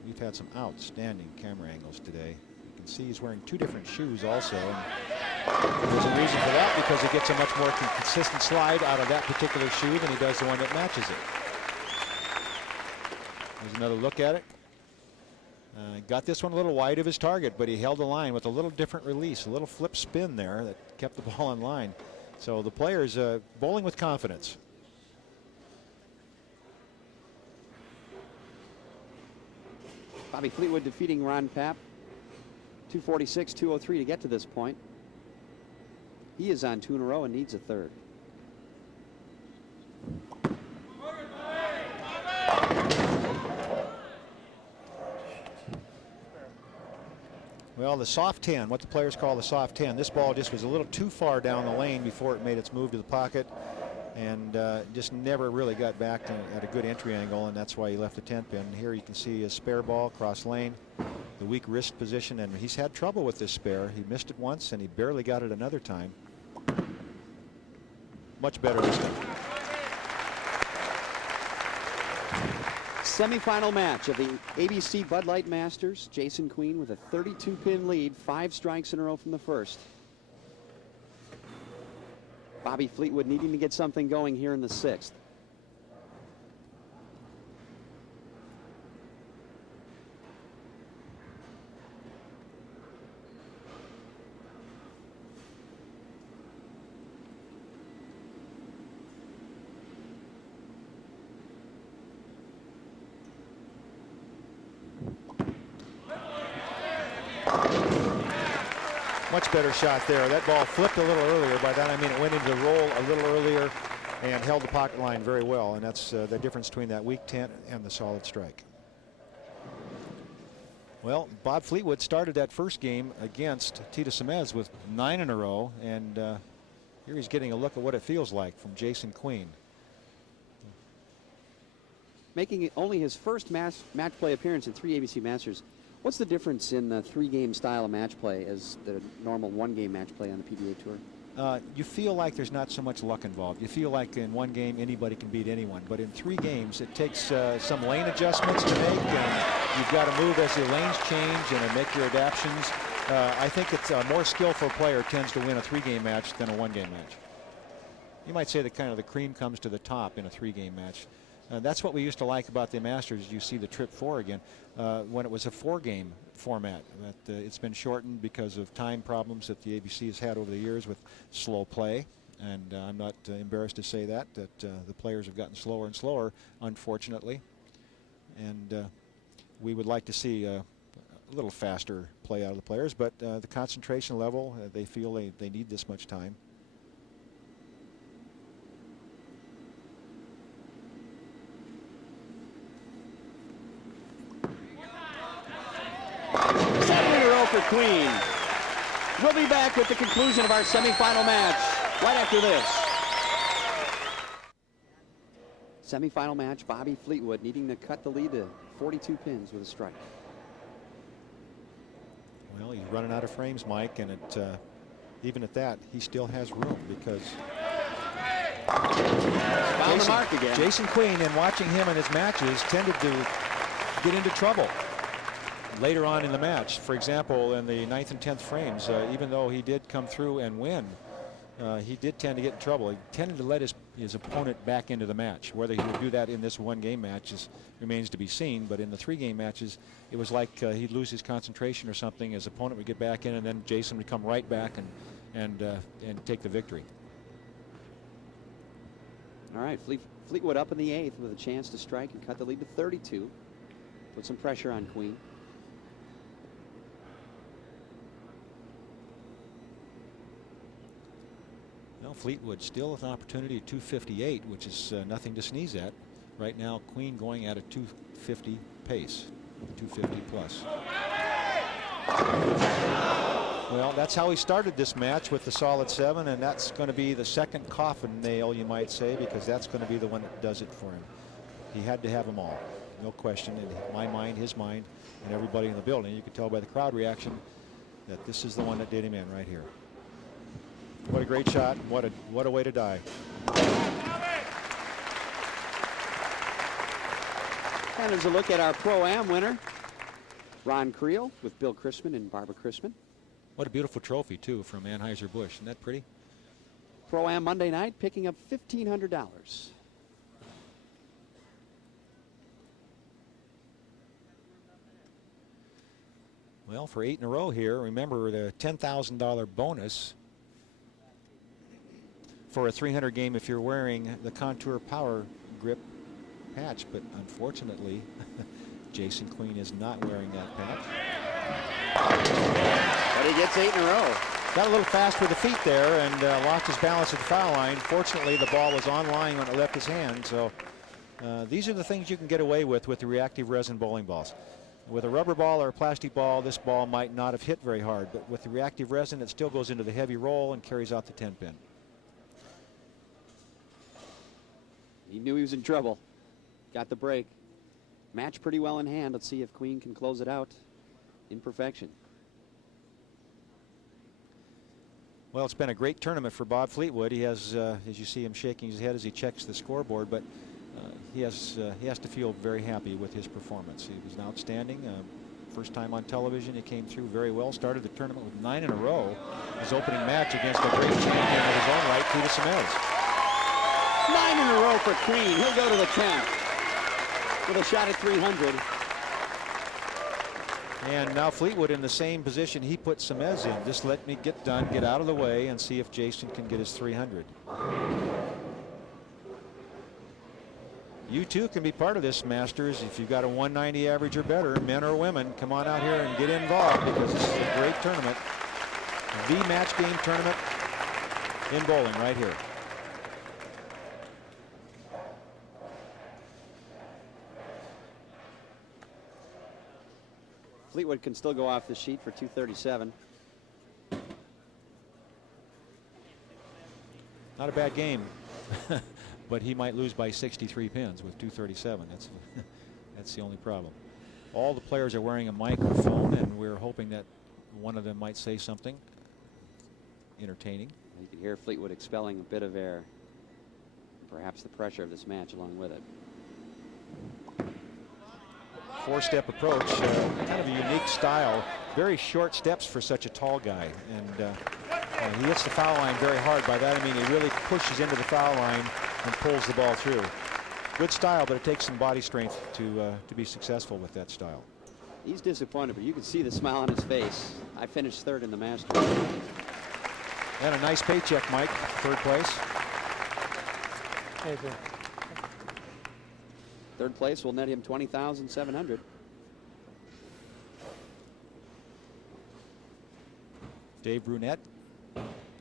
We've had some outstanding camera angles today. You can see he's wearing 2 different shoes also. And there's a reason for that, because he gets a much more consistent slide out of that particular shoe than he does the one that matches it. There's another look at it. Got this one a little wide of his target, but he held the line with a little different release, a little flip spin there that kept the ball in line. So the players bowling with confidence. Bobby Fleetwood defeating Ron Papp. 246, 203 to get to this point. He is on 2 in a row and needs a 3rd. Well, the soft 10, what the players call the soft 10. This ball just was a little too far down the lane before it made its move to the pocket, and just never really got back at a good entry angle, and that's why he left the 10 pin. Here you can see a spare ball cross lane, the weak wrist position, and he's had trouble with this spare. He missed it once, and he barely got it another time. Much better this time. Semi-final match of the ABC Bud Light Masters. Jason Queen with a 32-pin lead, 5 strikes in a row from the first. Bobby Fleetwood needing to get something going here in the 6th. Much better shot there. That ball flipped a little earlier. By that I mean it went into the roll a little earlier and held the pocket line very well. And that's the difference between that weak tent and the solid strike. Well, Bob Fleetwood started that first game against Teata Semiz with 9 in a row. And here he's getting a look at what it feels like from Jason Queen. Making it only his first match play appearance in 3 ABC Masters. What's the difference in the 3-game style of match play as the normal 1-game match play on the PBA Tour? You feel like there's not so much luck involved. You feel like in 1 game anybody can beat anyone, but in 3 games it takes some lane adjustments to make, and you've got to move as the lanes change and make your adaptions. I think it's a more skillful player tends to win a 3-game match than a 1-game match. You might say that kind of the cream comes to the top in a 3-game match. That's what we used to like about the Masters. You see the Trip 4 again when it was a 4-game format. It's been shortened because of time problems that the ABC has had over the years with slow play. And I'm not embarrassed to say that the players have gotten slower and slower, unfortunately. And we would like to see a little faster play out of the players, but the concentration level, they feel they need this much time. For Queen. We'll be back with the conclusion of our semifinal match right after this. Semifinal match, Bobby Fleetwood needing to cut the lead to 42 pins with a strike. Well, he's running out of frames, Mike, and even at that, he still has room because found the mark again. Jason Queen, in watching him in his matches, tended to get into trouble later on in the match. For example, in the 9th and 10th frames, even though he did come through and win, he did tend to get in trouble. He tended to let his opponent back into the match. Whether he would do that in this 1-game match remains to be seen, but in the 3-game matches, it was like he'd lose his concentration or something. His opponent would get back in, and then Jason would come right back and take the victory. All right, Fleetwood up in the 8th with a chance to strike and cut the lead to 32. Put some pressure on Queen. Well, Fleetwood still with an opportunity at 258, which is nothing to sneeze at. Right now, Queen going at a 250 pace, 250 plus. Well, that's how he started this match with the solid 7, and that's going to be the second coffin nail, you might say, because that's going to be the one that does it for him. He had to have them all, no question. In my mind, his mind, and everybody in the building. You could tell by the crowd reaction that this is the one that did him in right here. What a great shot. What a way to die. And there's a look at our Pro-Am winner, Ron Creel, with Bill Chrisman and Barbara Chrisman. What a beautiful trophy, too, from Anheuser-Busch. Isn't that pretty? Pro-Am Monday night, picking up $1,500. Well, for 8 in a row here, remember the $10,000 bonus for a 300 game if you're wearing the Contour Power Grip patch, but unfortunately Jason Queen is not wearing that patch. But he gets 8 in a row. Got a little fast with the feet there and lost his balance at the foul line. Fortunately, the ball was on line when it left his hand, so these are the things you can get away with the reactive resin bowling balls. With a rubber ball or a plastic ball, this ball might not have hit very hard, but with the reactive resin, it still goes into the heavy roll and carries out the 10-pin. He knew he was in trouble. Got the break. Match pretty well in hand. Let's see if Queen can close it out in perfection. Well, it's been a great tournament for Bob Fleetwood. He has, as you see him shaking his head as he checks the scoreboard, but he has to feel very happy with his performance. He was outstanding. First time on television, he came through very well. Started the tournament with 9 in a row. His opening match against a great champion of his own right, Teata Semiz. 9 in a row for Queen. He'll go to the 10th with a shot at 300. And now Fleetwood in the same position he put Semiz in. Just let me get done, get out of the way, and see if Jason can get his 300. You too can be part of this, Masters. If you've got a 190 average or better, men or women, come on out here and get involved because this is a great tournament. The match game tournament in bowling right here. Fleetwood can still go off the sheet for 237. Not a bad game, but he might lose by 63 pins with 237. That's the only problem. All the players are wearing a microphone, and we're hoping that one of them might say something entertaining. You can hear Fleetwood expelling a bit of air, perhaps the pressure of this match along with it. Four-step approach, kind of a unique style. Very short steps for such a tall guy, and he hits the foul line very hard. By that I mean he really pushes into the foul line and pulls the ball through. Good style, but it takes some body strength to be successful with that style. He's disappointed, but you can see the smile on his face. I finished third in the Masters. And a nice paycheck, Mike. Third place. Thank you. Third place will net him $20,700. Dave Brunette,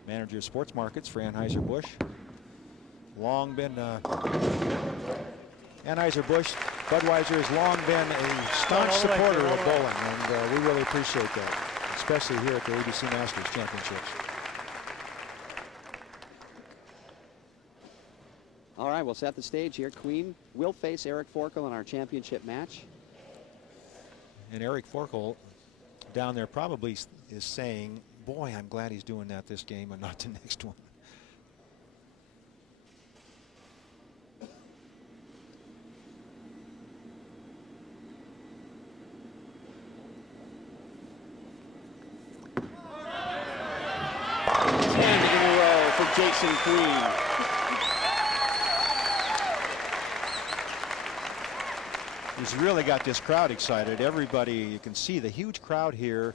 manager of sports markets for Anheuser-Busch. Long been Anheuser-Busch, Budweiser has long been a staunch supporter of bowling, and we really appreciate that, especially here at the ABC Masters Championships. All right, we'll set the stage here. Queen will face Eric Forkel in our championship match. And Eric Forkel down there probably is saying, boy, I'm glad he's doing that this game and not the next one. And in a row for Jason Queen. He's really got this crowd excited. Everybody, you can see the huge crowd here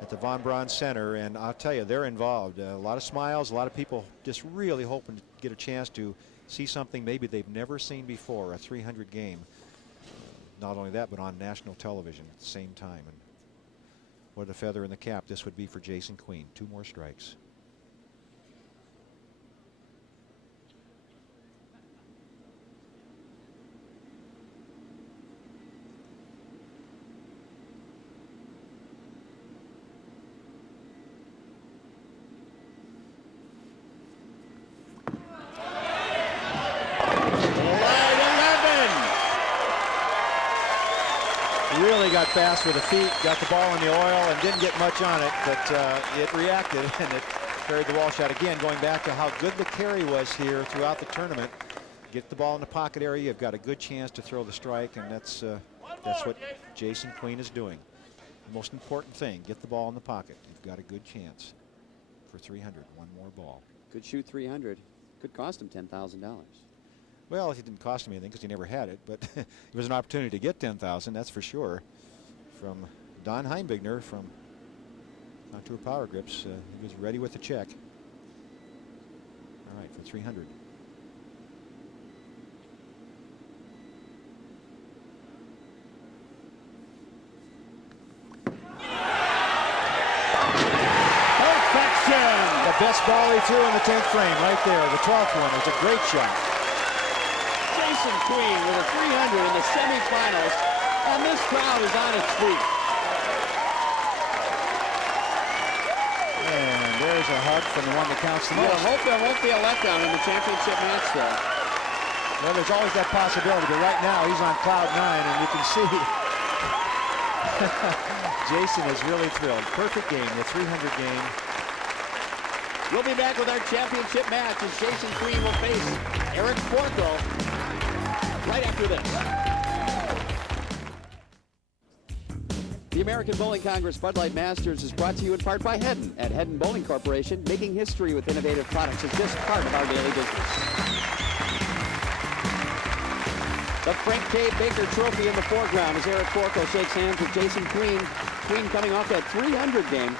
at the Von Braun Center, and I'll tell you, they're involved. A lot of smiles, a lot of people just really hoping to get a chance to see something maybe they've never seen before, a 300 game. Not only that, but on national television at the same time. And what a feather in the cap this would be for Jason Queen. 2 more strikes. Really got fast with the feet, got the ball in the oil and didn't get much on it, but it reacted and it carried the wall shot. Again, going back to how good the carry was here throughout the tournament. Get the ball in the pocket area, you've got a good chance to throw the strike, and that's what Jason Queen is doing. The most important thing, get the ball in the pocket. You've got a good chance for 300, one more ball. Could shoot 300. Could cost him $10,000. Well, it didn't cost him anything because he never had it, but it was an opportunity to get 10,000, that's for sure. From Don Heimbigner from Contour Power Grips, he was ready with the check. All right, for 300. Perfection! The best ball he threw in the 10th frame right there. The 12th one was a great shot. Jason Queen with a 300 in the semifinals, and this crowd is on its feet. And there's a hug from the one that counts the I most. hope there won't be a letdown in the championship match, though. Well, there's always that possibility, but right now he's on cloud 9, and you can see Jason is really thrilled. Perfect game, the 300 game. We'll be back with our championship match as Jason Queen will face Eric Forkel right after this. The American Bowling Congress Bud Light Masters is brought to you in part by HEDDON. At HEDDON Bowling Corporation, making history with innovative products is just part of our daily business. The Frank K. Baker Trophy in the foreground as Eric Forkel shakes hands with Jason Queen. Queen coming off that 300 game,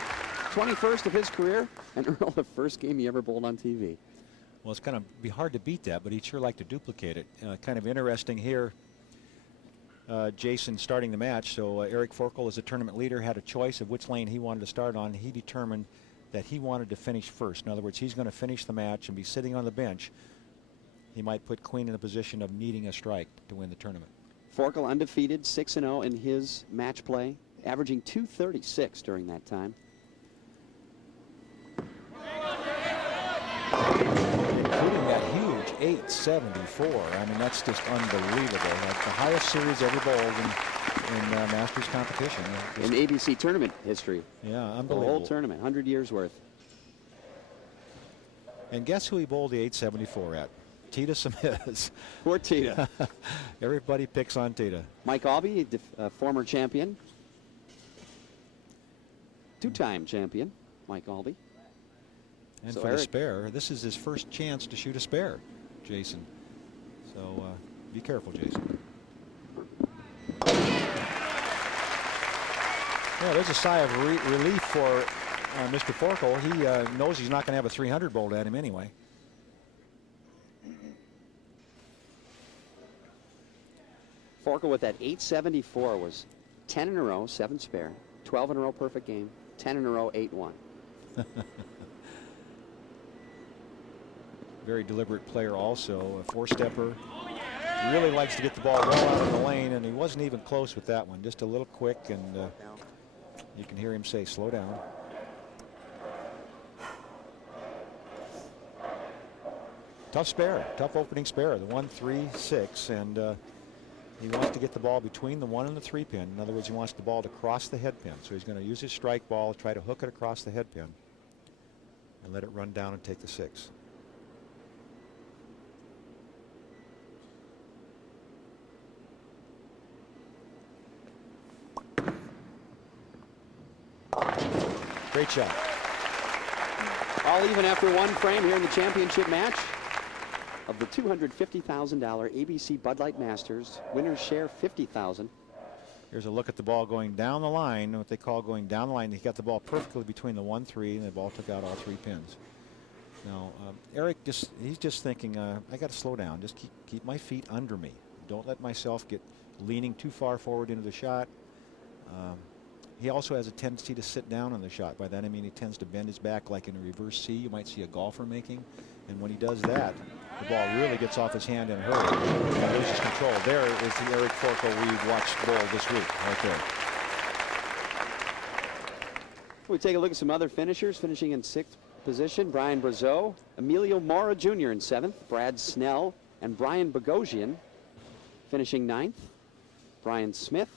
21st of his career, and Earl, the first game he ever bowled on TV. Well, it's going to be hard to beat that, but he'd sure like to duplicate it. Kind of interesting here, Jason starting the match. So Eric Forkel, as a tournament leader, had a choice of which lane he wanted to start on. He determined that he wanted to finish first. In other words, he's going to finish the match and be sitting on the bench. He might put Queen in a position of needing a strike to win the tournament. Forkel undefeated, 6-0 in his match play, averaging .236 during that time. Including that huge 874. I mean, that's just unbelievable. Like the highest series ever bowled in Masters competition. In ABC tournament history. Yeah, The unbelievable. whole tournament, 100 years worth. And guess who he bowled the 874 at? Teata Semiz. Poor Teata. Everybody picks on Teata. Mike Albee, former champion. Two-time champion, Mike Albee. And So for the Eric- spare, this is his first chance to shoot a spare, Jason. So be careful, Jason. Yeah, there's a sigh of relief for Mr. Forkel. He knows he's not going to have a 300 bowled at him anyway. Forkel with that 874 was 10 in a row, 7 spare, 12 in a row perfect game, 10 in a row, 8-1. Very deliberate player also, a four-stepper. Really likes to get the ball well out of the lane, and he wasn't even close with that one. Just a little quick, and you can hear him say, slow down. Tough spare, tough opening spare, the 1-3-6, and he wants to get the ball between the 1 and the 3 pin. In other words, he wants the ball to cross the head pin. So he's going to use his strike ball, try to hook it across the head pin, and let it run down and take the 6. Great shot. All even after one frame here in the championship match of the $250,000 ABC Bud Light Masters. Winners share $50,000. Here's a look at the ball going down the line, what they call going down the line. He got the ball perfectly between the 1-3, and the ball took out all 3 pins. Now, Eric, he's just thinking, I got to slow down. Just keep my feet under me. Don't let myself get leaning too far forward into the shot. He also has a tendency to sit down on the shot. By that I mean he tends to bend his back like in a reverse C you might see a golfer making. And when he does that, the ball really gets off his hand in a hurry and loses control. There is the Eric Forkel we watched bowl this week, right there. We take a look at some other finishers. Finishing in 6th position, Brian Brazeau, Emilio Mora Jr. in 7th, Brad Snell, and Brian Bogosian finishing 9th. Brian Smith,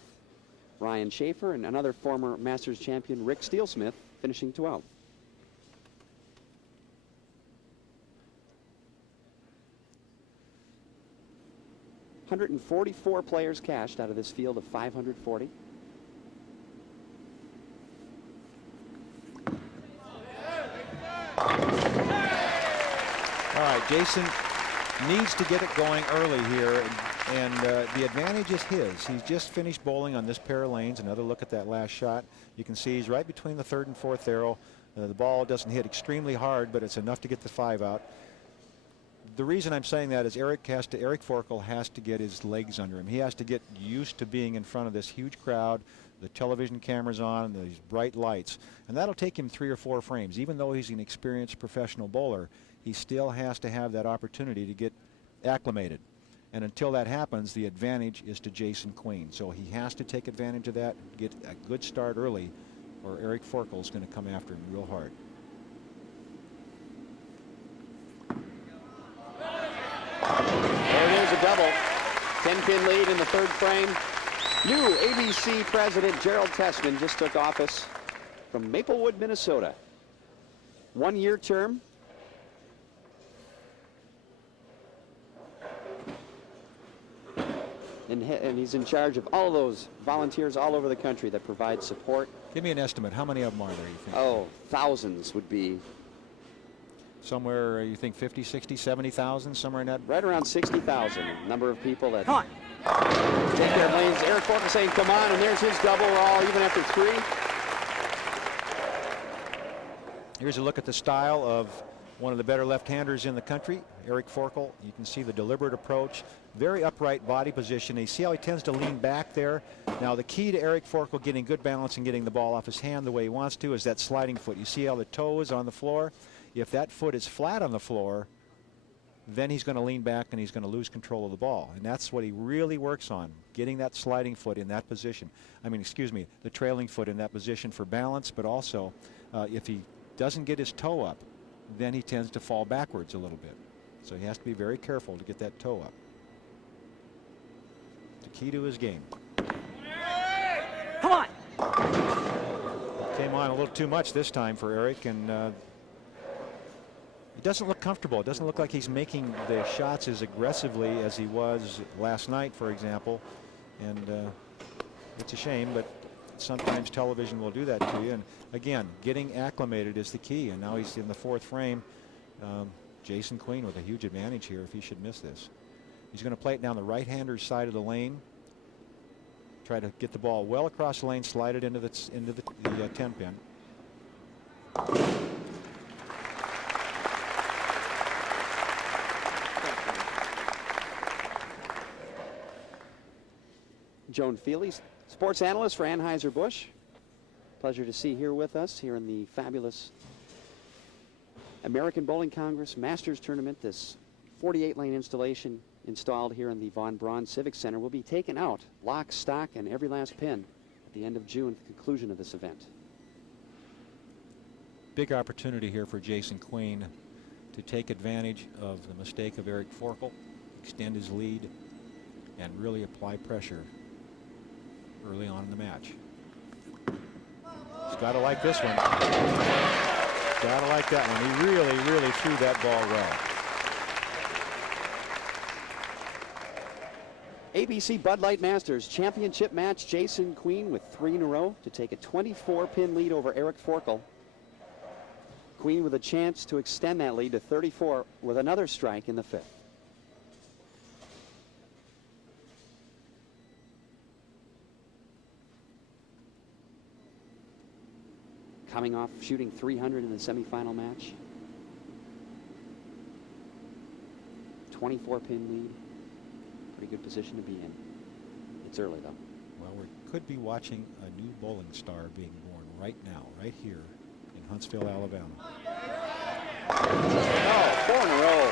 Ryan Schaefer, and another former Masters champion, Rick Steele-Smith, finishing 12th. $144 players cashed out of this field of 540. All right, Jason needs to get it going early here, and the advantage is his. He's just finished bowling on this pair of lanes. Another look at that last shot. You can see he's right between the 3rd and 4th arrow. The ball doesn't hit extremely hard, but it's enough to get the 5 out. The reason I'm saying that is Eric Forkel has to get his legs under him. He has to get used to being in front of this huge crowd, the television cameras on, these bright lights, and that'll take him 3 or 4 frames. Even though he's an experienced professional bowler, he still has to have that opportunity to get acclimated. And until that happens, the advantage is to Jason Queen. So he has to take advantage of that, get a good start early, or Eric Forkel is going to come after him real hard. There it is, a double. 10-pin lead in the 3rd frame. New ABC President Gerald TESSMAN just took office from Maplewood, Minnesota. 1-year term. And he's in charge of all of those volunteers all over the country that provide support. Give me an estimate. How many of them are there, you think? Oh, thousands would be. Somewhere, you think 50, 60, 70,000, somewhere in that? Right around 60,000. Number of people that take their lanes. Eric Forkel saying, come on, and there's his double. We're all even after 3. Here's a look at the style of one of the better left-handers in the country, Eric Forkel. You can see the deliberate approach, very upright body position. And you see how he tends to lean back there. Now the key to Eric Forkel getting good balance and getting the ball off his hand the way he wants to is that sliding foot. You see how the toe is on the floor? If that foot is flat on the floor, then he's going to lean back and he's going to lose control of the ball. And that's what he really works on, getting that sliding foot in that position. I mean, excuse me, the trailing foot in that position for balance, but also if he doesn't get his toe up, then he tends to fall backwards a little bit. So he has to be very careful to get that toe up. The key to his game. Come on. Came on a little too much this time for Eric, and it doesn't look comfortable. It doesn't look like he's making the shots as aggressively as he was last night, for example. And it's a shame, but sometimes television will do that to you. And again, getting acclimated is the key. And now he's in the fourth frame. Jason Queen with a huge advantage here if he should miss this. He's going to play it down the right-hander's side of the lane. Try to get the ball well across the lane, slide it into the 10 pin. Joan Feely, sports analyst for Anheuser-Busch. Pleasure to see here with us here in the fabulous American Bowling Congress Masters Tournament. This 48-lane installation installed here in the Von Braun Civic Center will be taken out, lock, stock, and every last pin at the end of June at the conclusion of this event. Big opportunity here for Jason Queen to take advantage of the mistake of Eric Forkel, extend his lead, and really apply pressure early on in the match. He's got to like this one. Got to like that one. He really threw that ball well. ABC Bud Light Masters Championship match. Jason Queen with 3 in a row to take a 24-pin lead over Eric Forkel. Queen with a chance to extend that lead to 34 with another strike in the 5th. Coming off shooting 300 in the semifinal match. 24-pin lead. Pretty good position to be in. It's early, though. Well, we could be watching a new bowling star being born right now, right here in Huntsville, Alabama. Oh, 4 in a row.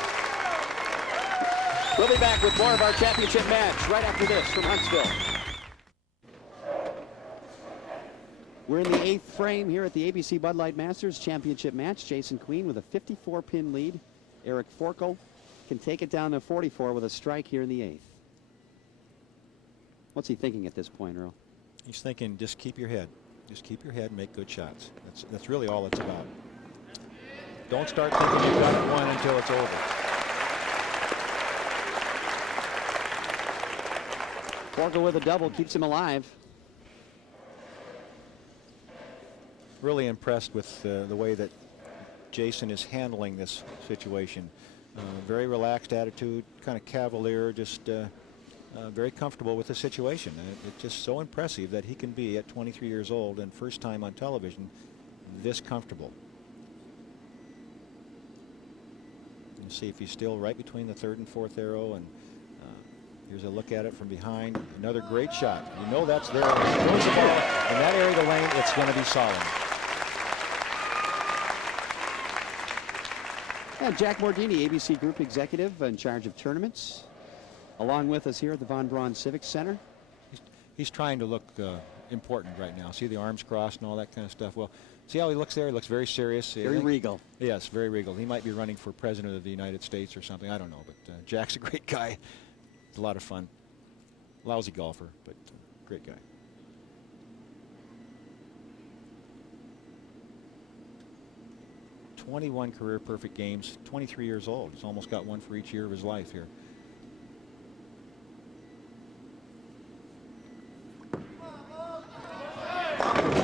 We'll be back with more of our championship match right after this from Huntsville. We're in the 8th frame here at the ABC Bud Light Masters Championship match. Jason Queen with a 54-pin lead. Eric Forkel can take it down to 44 with a strike here in the 8th. What's he thinking at this point, Earl? He's thinking, just keep your head. Just keep your head and make good shots. That's really all it's about. Don't start thinking you've got it won until it's over. Forkel with a double keeps him alive. Really impressed with the way that Jason is handling this situation. Very relaxed attitude, kind of cavalier, just very comfortable with the situation. It's just so impressive that he can be at 23 years old and first time on television this comfortable. You see if he's still right between the 3rd and 4th arrow, and here's a look at it from behind. Another great shot. You know that's there. When he throws the ball in that area of the lane, it's going to be solid. And Jack Mordini, ABC Group Executive in charge of tournaments, along with us here at the Von Braun Civic Center. He's trying to look important right now. See the arms crossed and all that kind of stuff. Well, see how he looks there? He looks very serious. Very regal. Yes, very regal. He might be running for president of the United States or something. I don't know, but Jack's a great guy. It's a lot of fun. Lousy golfer, but great guy. '21 career perfect games, 23 years old. He's almost got one for each year of his life here.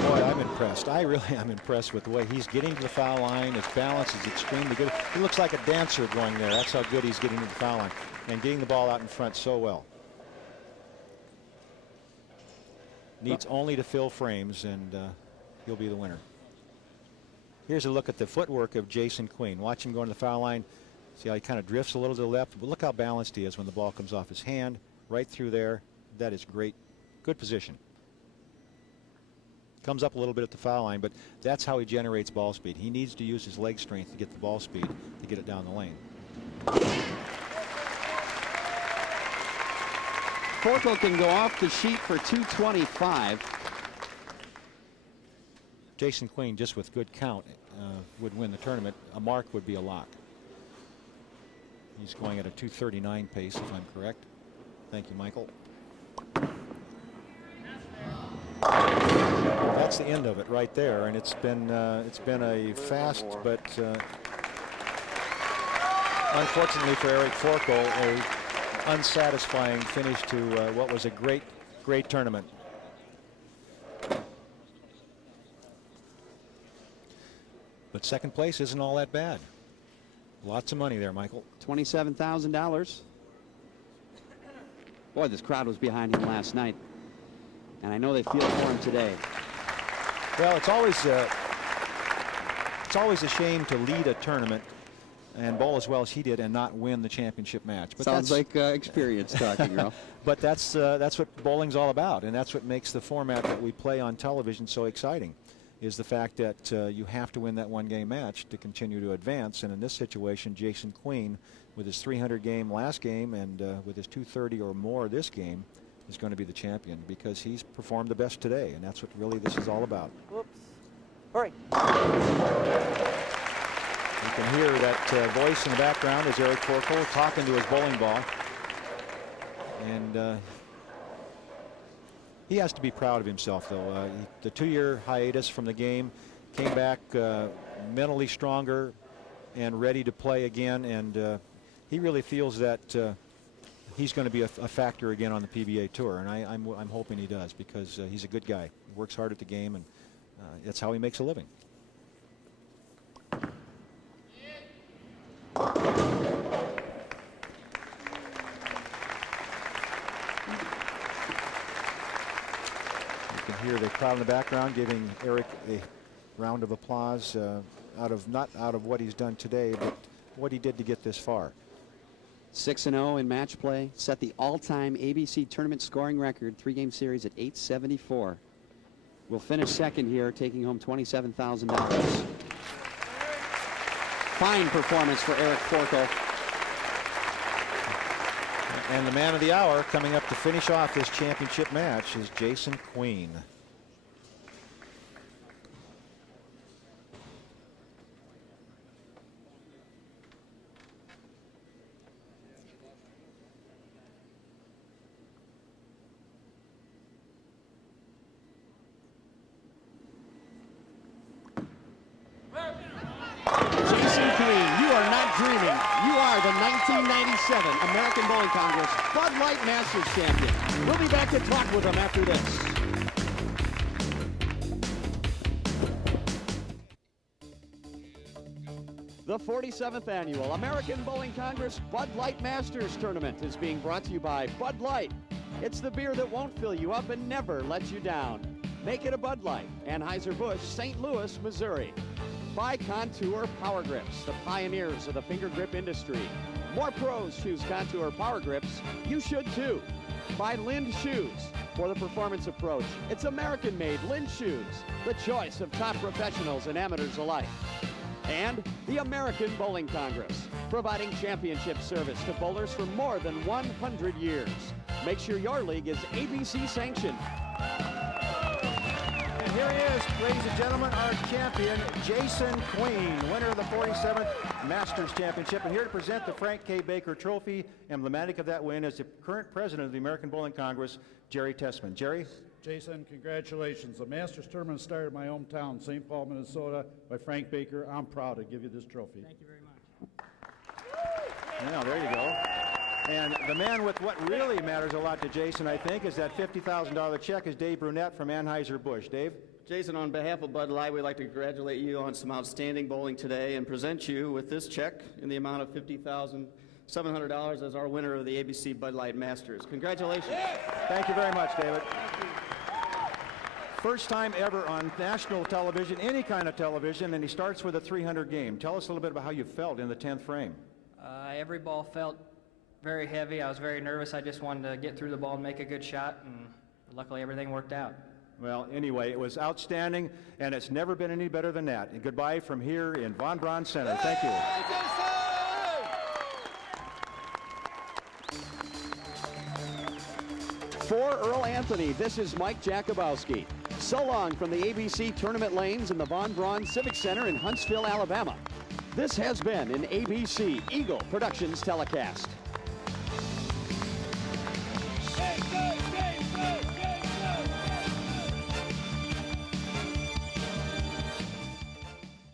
Boy, I'm impressed. I really am impressed with the way he's getting to the foul line. His balance is extremely good. He looks like a dancer going there. That's how good he's getting to the foul line and getting the ball out in front so well. Needs only to fill frames, and he'll be the winner. Here's a look at the footwork of Jason Queen. Watch him go to the foul line. See how he kind of drifts a little to the left, but look how balanced he is when the ball comes off his hand, right through there. That is great. Good position. Comes up a little bit at the foul line, but that's how he generates ball speed. He needs to use his leg strength to get the ball speed to get it down the lane. Forkel can go off the sheet for 225. Jason Queen, just with good count, would win the tournament. A mark would be a lock. He's going at a 2:39 pace, if I'm correct. Thank you, Michael. That's the end of it right there, and it's been a fast but unfortunately for Eric Forkel, a unsatisfying finish to what was a great tournament. But second place isn't all that bad. Lots of money there, Michael. $27,000. Boy, this crowd was behind him last night, and I know they feel for him today. Well, it's always a shame to lead a tournament and bowl as well as he did and not win the championship match. But sounds like experience talking, Earl. But that's what bowling's all about, and that's what makes the format that we play on television so exciting, is the fact that you have to win that one-game match to continue to advance. And in this situation, Jason Queen, with his 300 game last game and with his 230 or more this game, is going to be the champion because he's performed the best today, and that's what really this is all about. Whoops. Hurry. You can hear that voice in the background is Eric Forkel talking to his bowling ball. And he has to be proud of himself, though. The 2-year hiatus from the game, came back mentally stronger and ready to play again, and he really feels that he's going to be a factor again on the PBA Tour, and I'm hoping he does, because he's a good guy. He works hard at the game, and that's how he makes a living. You can hear the crowd in the background giving Eric a round of applause, not out of what he's done today, but what he did to get this far. 6-0 in match play, set the all-time ABC tournament scoring record, 3-game series at 874. Will finish second here, taking home $27,000. Fine performance for Eric Forkel. And the man of the hour coming up to finish off this championship match is Jason Queen. The 1997 American Bowling Congress Bud Light Masters champion. We'll be back to talk with him after this. The 47th annual American Bowling Congress Bud Light Masters tournament is being brought to you by Bud Light. It's the beer that won't fill you up and never lets you down. Make it a Bud Light. Anheuser-Busch, St. Louis, Missouri. By Contour Power Grips, the pioneers of the finger grip industry. More pros choose Contour Power Grips. You should too. By Lind Shoes. For the performance approach, it's American-made Lind Shoes, the choice of top professionals and amateurs alike. And the American Bowling Congress, providing championship service to bowlers for more than 100 years. Make sure your league is ABC sanctioned. And here he is, ladies and gentlemen, our champion, Jason Queen, winner of the 47th Masters Championship. And here to present the Frank K. Baker Trophy, emblematic of that win, is the current president of the American Bowling Congress, Jerry TESSMAN. Jerry? Jason, congratulations. The Masters tournament started in my hometown, St. Paul, Minnesota, by Frank Baker. I'm proud to give you this trophy. Thank you very much. Now, there you go. And the man with what really matters a lot to Jason, I think, is that $50,000 check is Dave Brunette from Anheuser-Busch. Dave? Jason, on behalf of Bud Light, we'd like to congratulate you on some outstanding bowling today and present you with this check in the amount of $50,700 as our winner of the ABC Bud Light Masters. Congratulations. Thank you very much, David. First time ever on national television, any kind of television, and he starts with a 300 game. Tell us a little bit about how you felt in the 10th frame. Every ball felt very heavy. I was very nervous. I just wanted to get through the ball and make a good shot, and luckily everything worked out. Well, anyway, it was outstanding, and it's never been any better than that. And goodbye from here in Von Braun Center. Thank you. For Earl Anthony, this is Mike Jakubowski. So long from the ABC Tournament Lanes in the Von Braun Civic Center in Huntsville, Alabama. This has been an ABC Eagle Productions telecast.